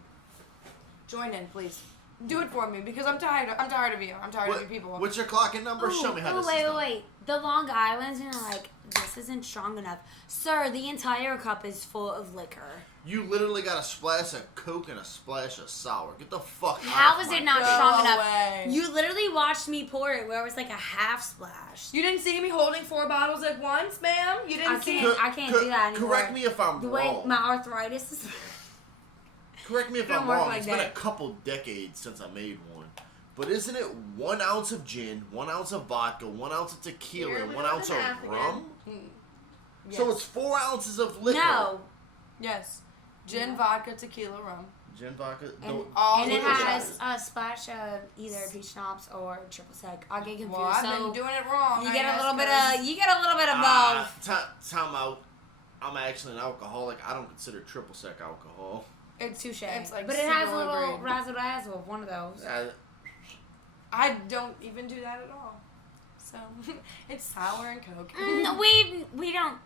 Join in, please. Do it for me because I'm tired. I'm tired of you. I'm tired of you people." What's your clocking number? Show me how this is done. Wait. The Long Island's and you're like, this isn't strong enough. Sir, the entire cup is full of liquor. You literally got a splash of Coke and a splash of sour. Get the fuck out How of is my it not Go strong enough? away. You literally watched me pour it where it was like a half splash. You didn't see me holding 4 bottles at once, ma'am? You didn't see can't- I can't do that anymore. Correct me if I'm The way wrong. my arthritis is... Correct me if Don't I'm work wrong. like It's been a that. couple decades since I made one. But isn't it 1 ounce of gin, 1 ounce of vodka, 1 ounce of tequila, Here and we 1 go ounce with of the math rum? Yes. So it's 4 ounces of liquor. No. Yes. Gin, vodka, tequila, rum. Gin, vodka. And, don't- all and it liquor has shots. a splash of either peach schnapps or triple sec. I get confused. Well, I've so been doing it wrong. you I get a guess, little bit 'cause- of both. Time out. I'm actually an alcoholic. I don't consider triple sec alcohol. It's Touche. It's like But it has a super little low grade. razzle dazzle, one of those. I don't even do that at all. So it's sour and Coke.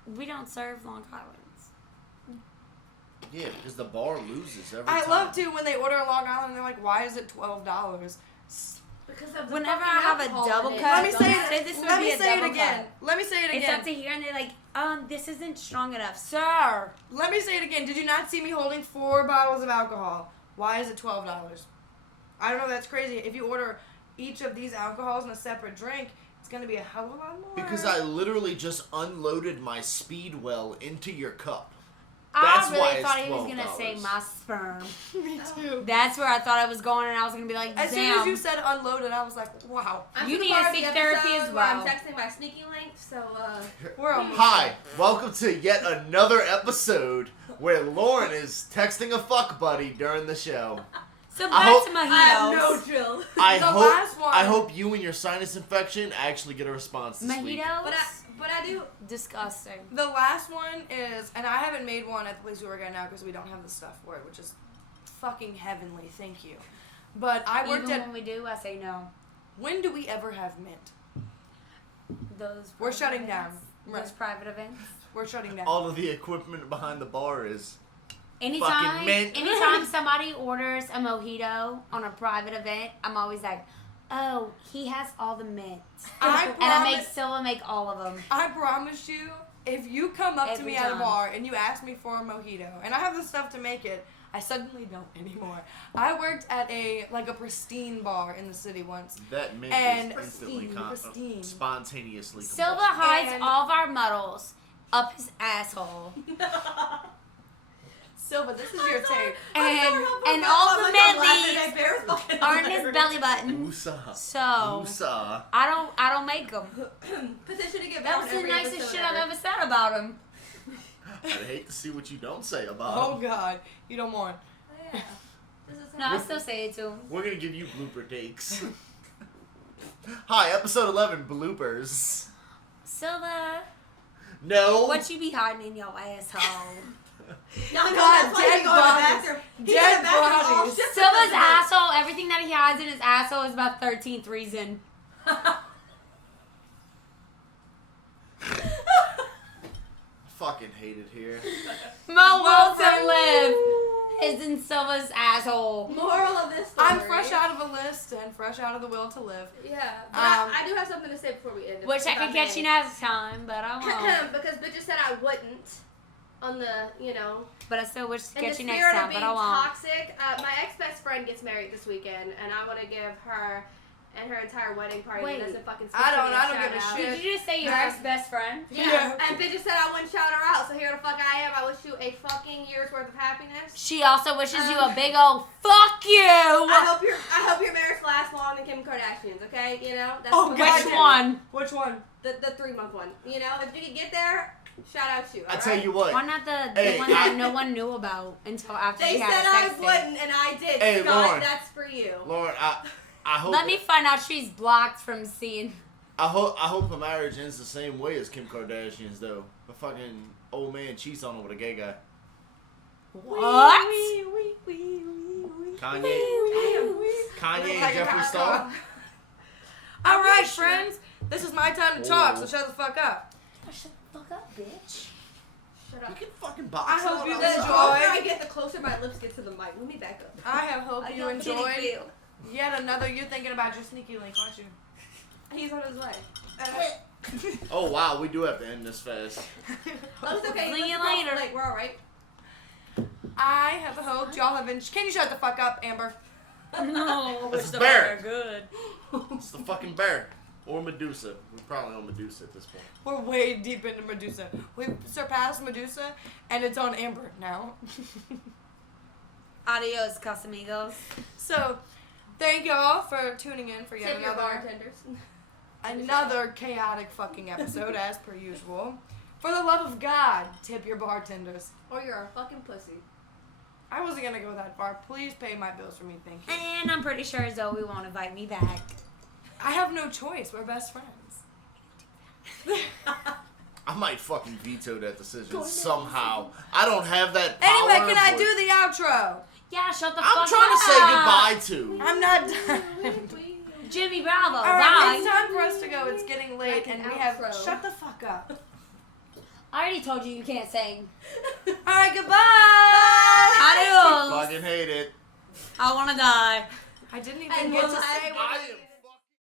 We don't serve Long Islands. Yeah, because the bar loses every I time. love to when they order a Long Island. They're like, "Why is it $12?" Because of the Whenever fucking I have a alcohol double in it. cut- Let me Don't say say it. this would Let be me a say it double again. cut. Let me say it It's again. up to here, and they're like, this isn't strong enough, sir. Let me say it again. Did you not see me holding 4 bottles of alcohol? Why is it $12? I don't know. That's crazy. If you order each of these alcohols in a separate drink, it's gonna be a hell of a lot more. Because I literally just unloaded my Speedwell into your cup. I That's why really it's thought he was gonna $12. say my sperm. Me too. That's where I thought I was going, and I was gonna be like, As soon damn. as you said unloaded, I was like, "Wow, I'm You to the need to part of seek the therapy episode as where I'm well. texting my sneaky link, so we're on." Hi, welcome to yet another episode where Lauren is texting a fuck buddy during the show. So I back hope- to I have no mojitos. drill. The last one. I hope you and your sinus infection actually get a response this week. Mojitos? But I do. Disgusting. The last one is, and I haven't made one at the place we work at now because we don't have the stuff for it, which is fucking heavenly. Thank you. But I worked Even at. when we do, I say no. When do we ever have mint? Those We're private shutting events, down. Those Right. private events. We're shutting down. All of the equipment behind the bar is Anytime, mint. anytime somebody orders a mojito on a private event, I'm always like, oh, he has all the mint. I And I promise- still make all of them. I promise you, if you come up to Every me at a time. bar and you ask me for a mojito, and I have the stuff to make it, I suddenly don't anymore. I worked at a pristine bar in the city once. that mint And is instantly pristine. spontaneously Silva combusted. hides And- all of our muddles up his asshole. Silva, this is your tape. And ultimately are in his belly button. Woosah. So Woosah. I don't make them. Petition to get That back was on the every nicest episode shit ever. I've ever said about him. I'd hate to see what you don't say about Oh him. God, you don't want. Yeah. This is No, I still say it to him. We're gonna give you blooper takes. Hi, episode 11, bloopers. Silva, No. what you be hiding in your asshole? No, God, that's why dead he go to the bodies. bathroom. He Dead go to the bathroom all bodies. shifted Silva's because of it. asshole, everything that he hides in his asshole is about 13th reason. Fucking hate it here. Mo Wilson Wilson live is in Silva's asshole. Moral of this story. I'm fresh out of a list and fresh out of the will to live. Yeah, but Um, I do have something to say before we end. Which if I could catch you next time, but I won't. Because bitches said I wouldn't. On the, But I still wish to in the catch you next spirit of time, being but I won't. toxic, my ex-best friend gets married this weekend, and I want to give her and her entire wedding party Wait. that doesn't fucking I don't shout give a out. shit. Did you just say your Yeah. ex-best friend? Yeah. And bitches said I wouldn't shout her out, so here the fuck I am. I wish you a fucking year's worth of happiness. She also wishes you a big old fuck you. I hope your marriage lasts longer than Kim Kardashian's, okay? That's Oh, what God. Which one? Which one? The 3-month one. If you can get there, shout out to you. I tell you what. Why not the Hey, one that no one knew about until after They she had said a I sex tape? wouldn't, and I did. Hey, Scott, Lauren. that's for you. Lauren, I hope Let me find out she's blocked from seeing. I hope her marriage ends the same way as Kim Kardashian's though. The fucking old man cheats on her with a gay guy. What? Kanye and Jeffree Star. All right, friends. This is my time to talk, so Whoa. shut the fuck up. Shut the fuck up, bitch. Shut You up. can fucking box. I hope out. you The enjoyed. closer I get, the closer my lips get to the mic. Let me back up. I hope you don't enjoyed feel. yet another. You're thinking about your sneaky link, aren't you? He's on his way. Oh wow, we do have to end this fast. Oh, it's okay. See Let's you go off the later. lake. We're all right. I have hoped y'all have been. Can you shut the fuck up, Amber? No, It's the bear. good. It's the fucking bear. Or Medusa. We're probably on Medusa at this point. We're way deep into Medusa. We've surpassed Medusa, and it's on Amber now. Adios, Casamigos. So, thank y'all for tuning in for yet Tip your another bartenders. chaotic fucking episode as per usual. For the love of God, tip your bartenders. Or you're a fucking pussy. I wasn't gonna go that far. Please pay my bills for me, thank you. And I'm pretty sure Zoe won't invite me back. I have no choice. We're best friends. I might fucking veto that decision somehow. I don't have that power. Anyway, can I but do the outro? Yeah, shut the I'm fuck trying up. to say goodbye to. I'm not done. Jimmy Bravo, Alright, it's bye. time for us to go. It's getting late, Like an and we have. outro. Shut the fuck up. I already told you you can't sing. Alright, goodbye! Adios. Fucking hate it. I wanna die. I didn't And even get we'll to have- say what I am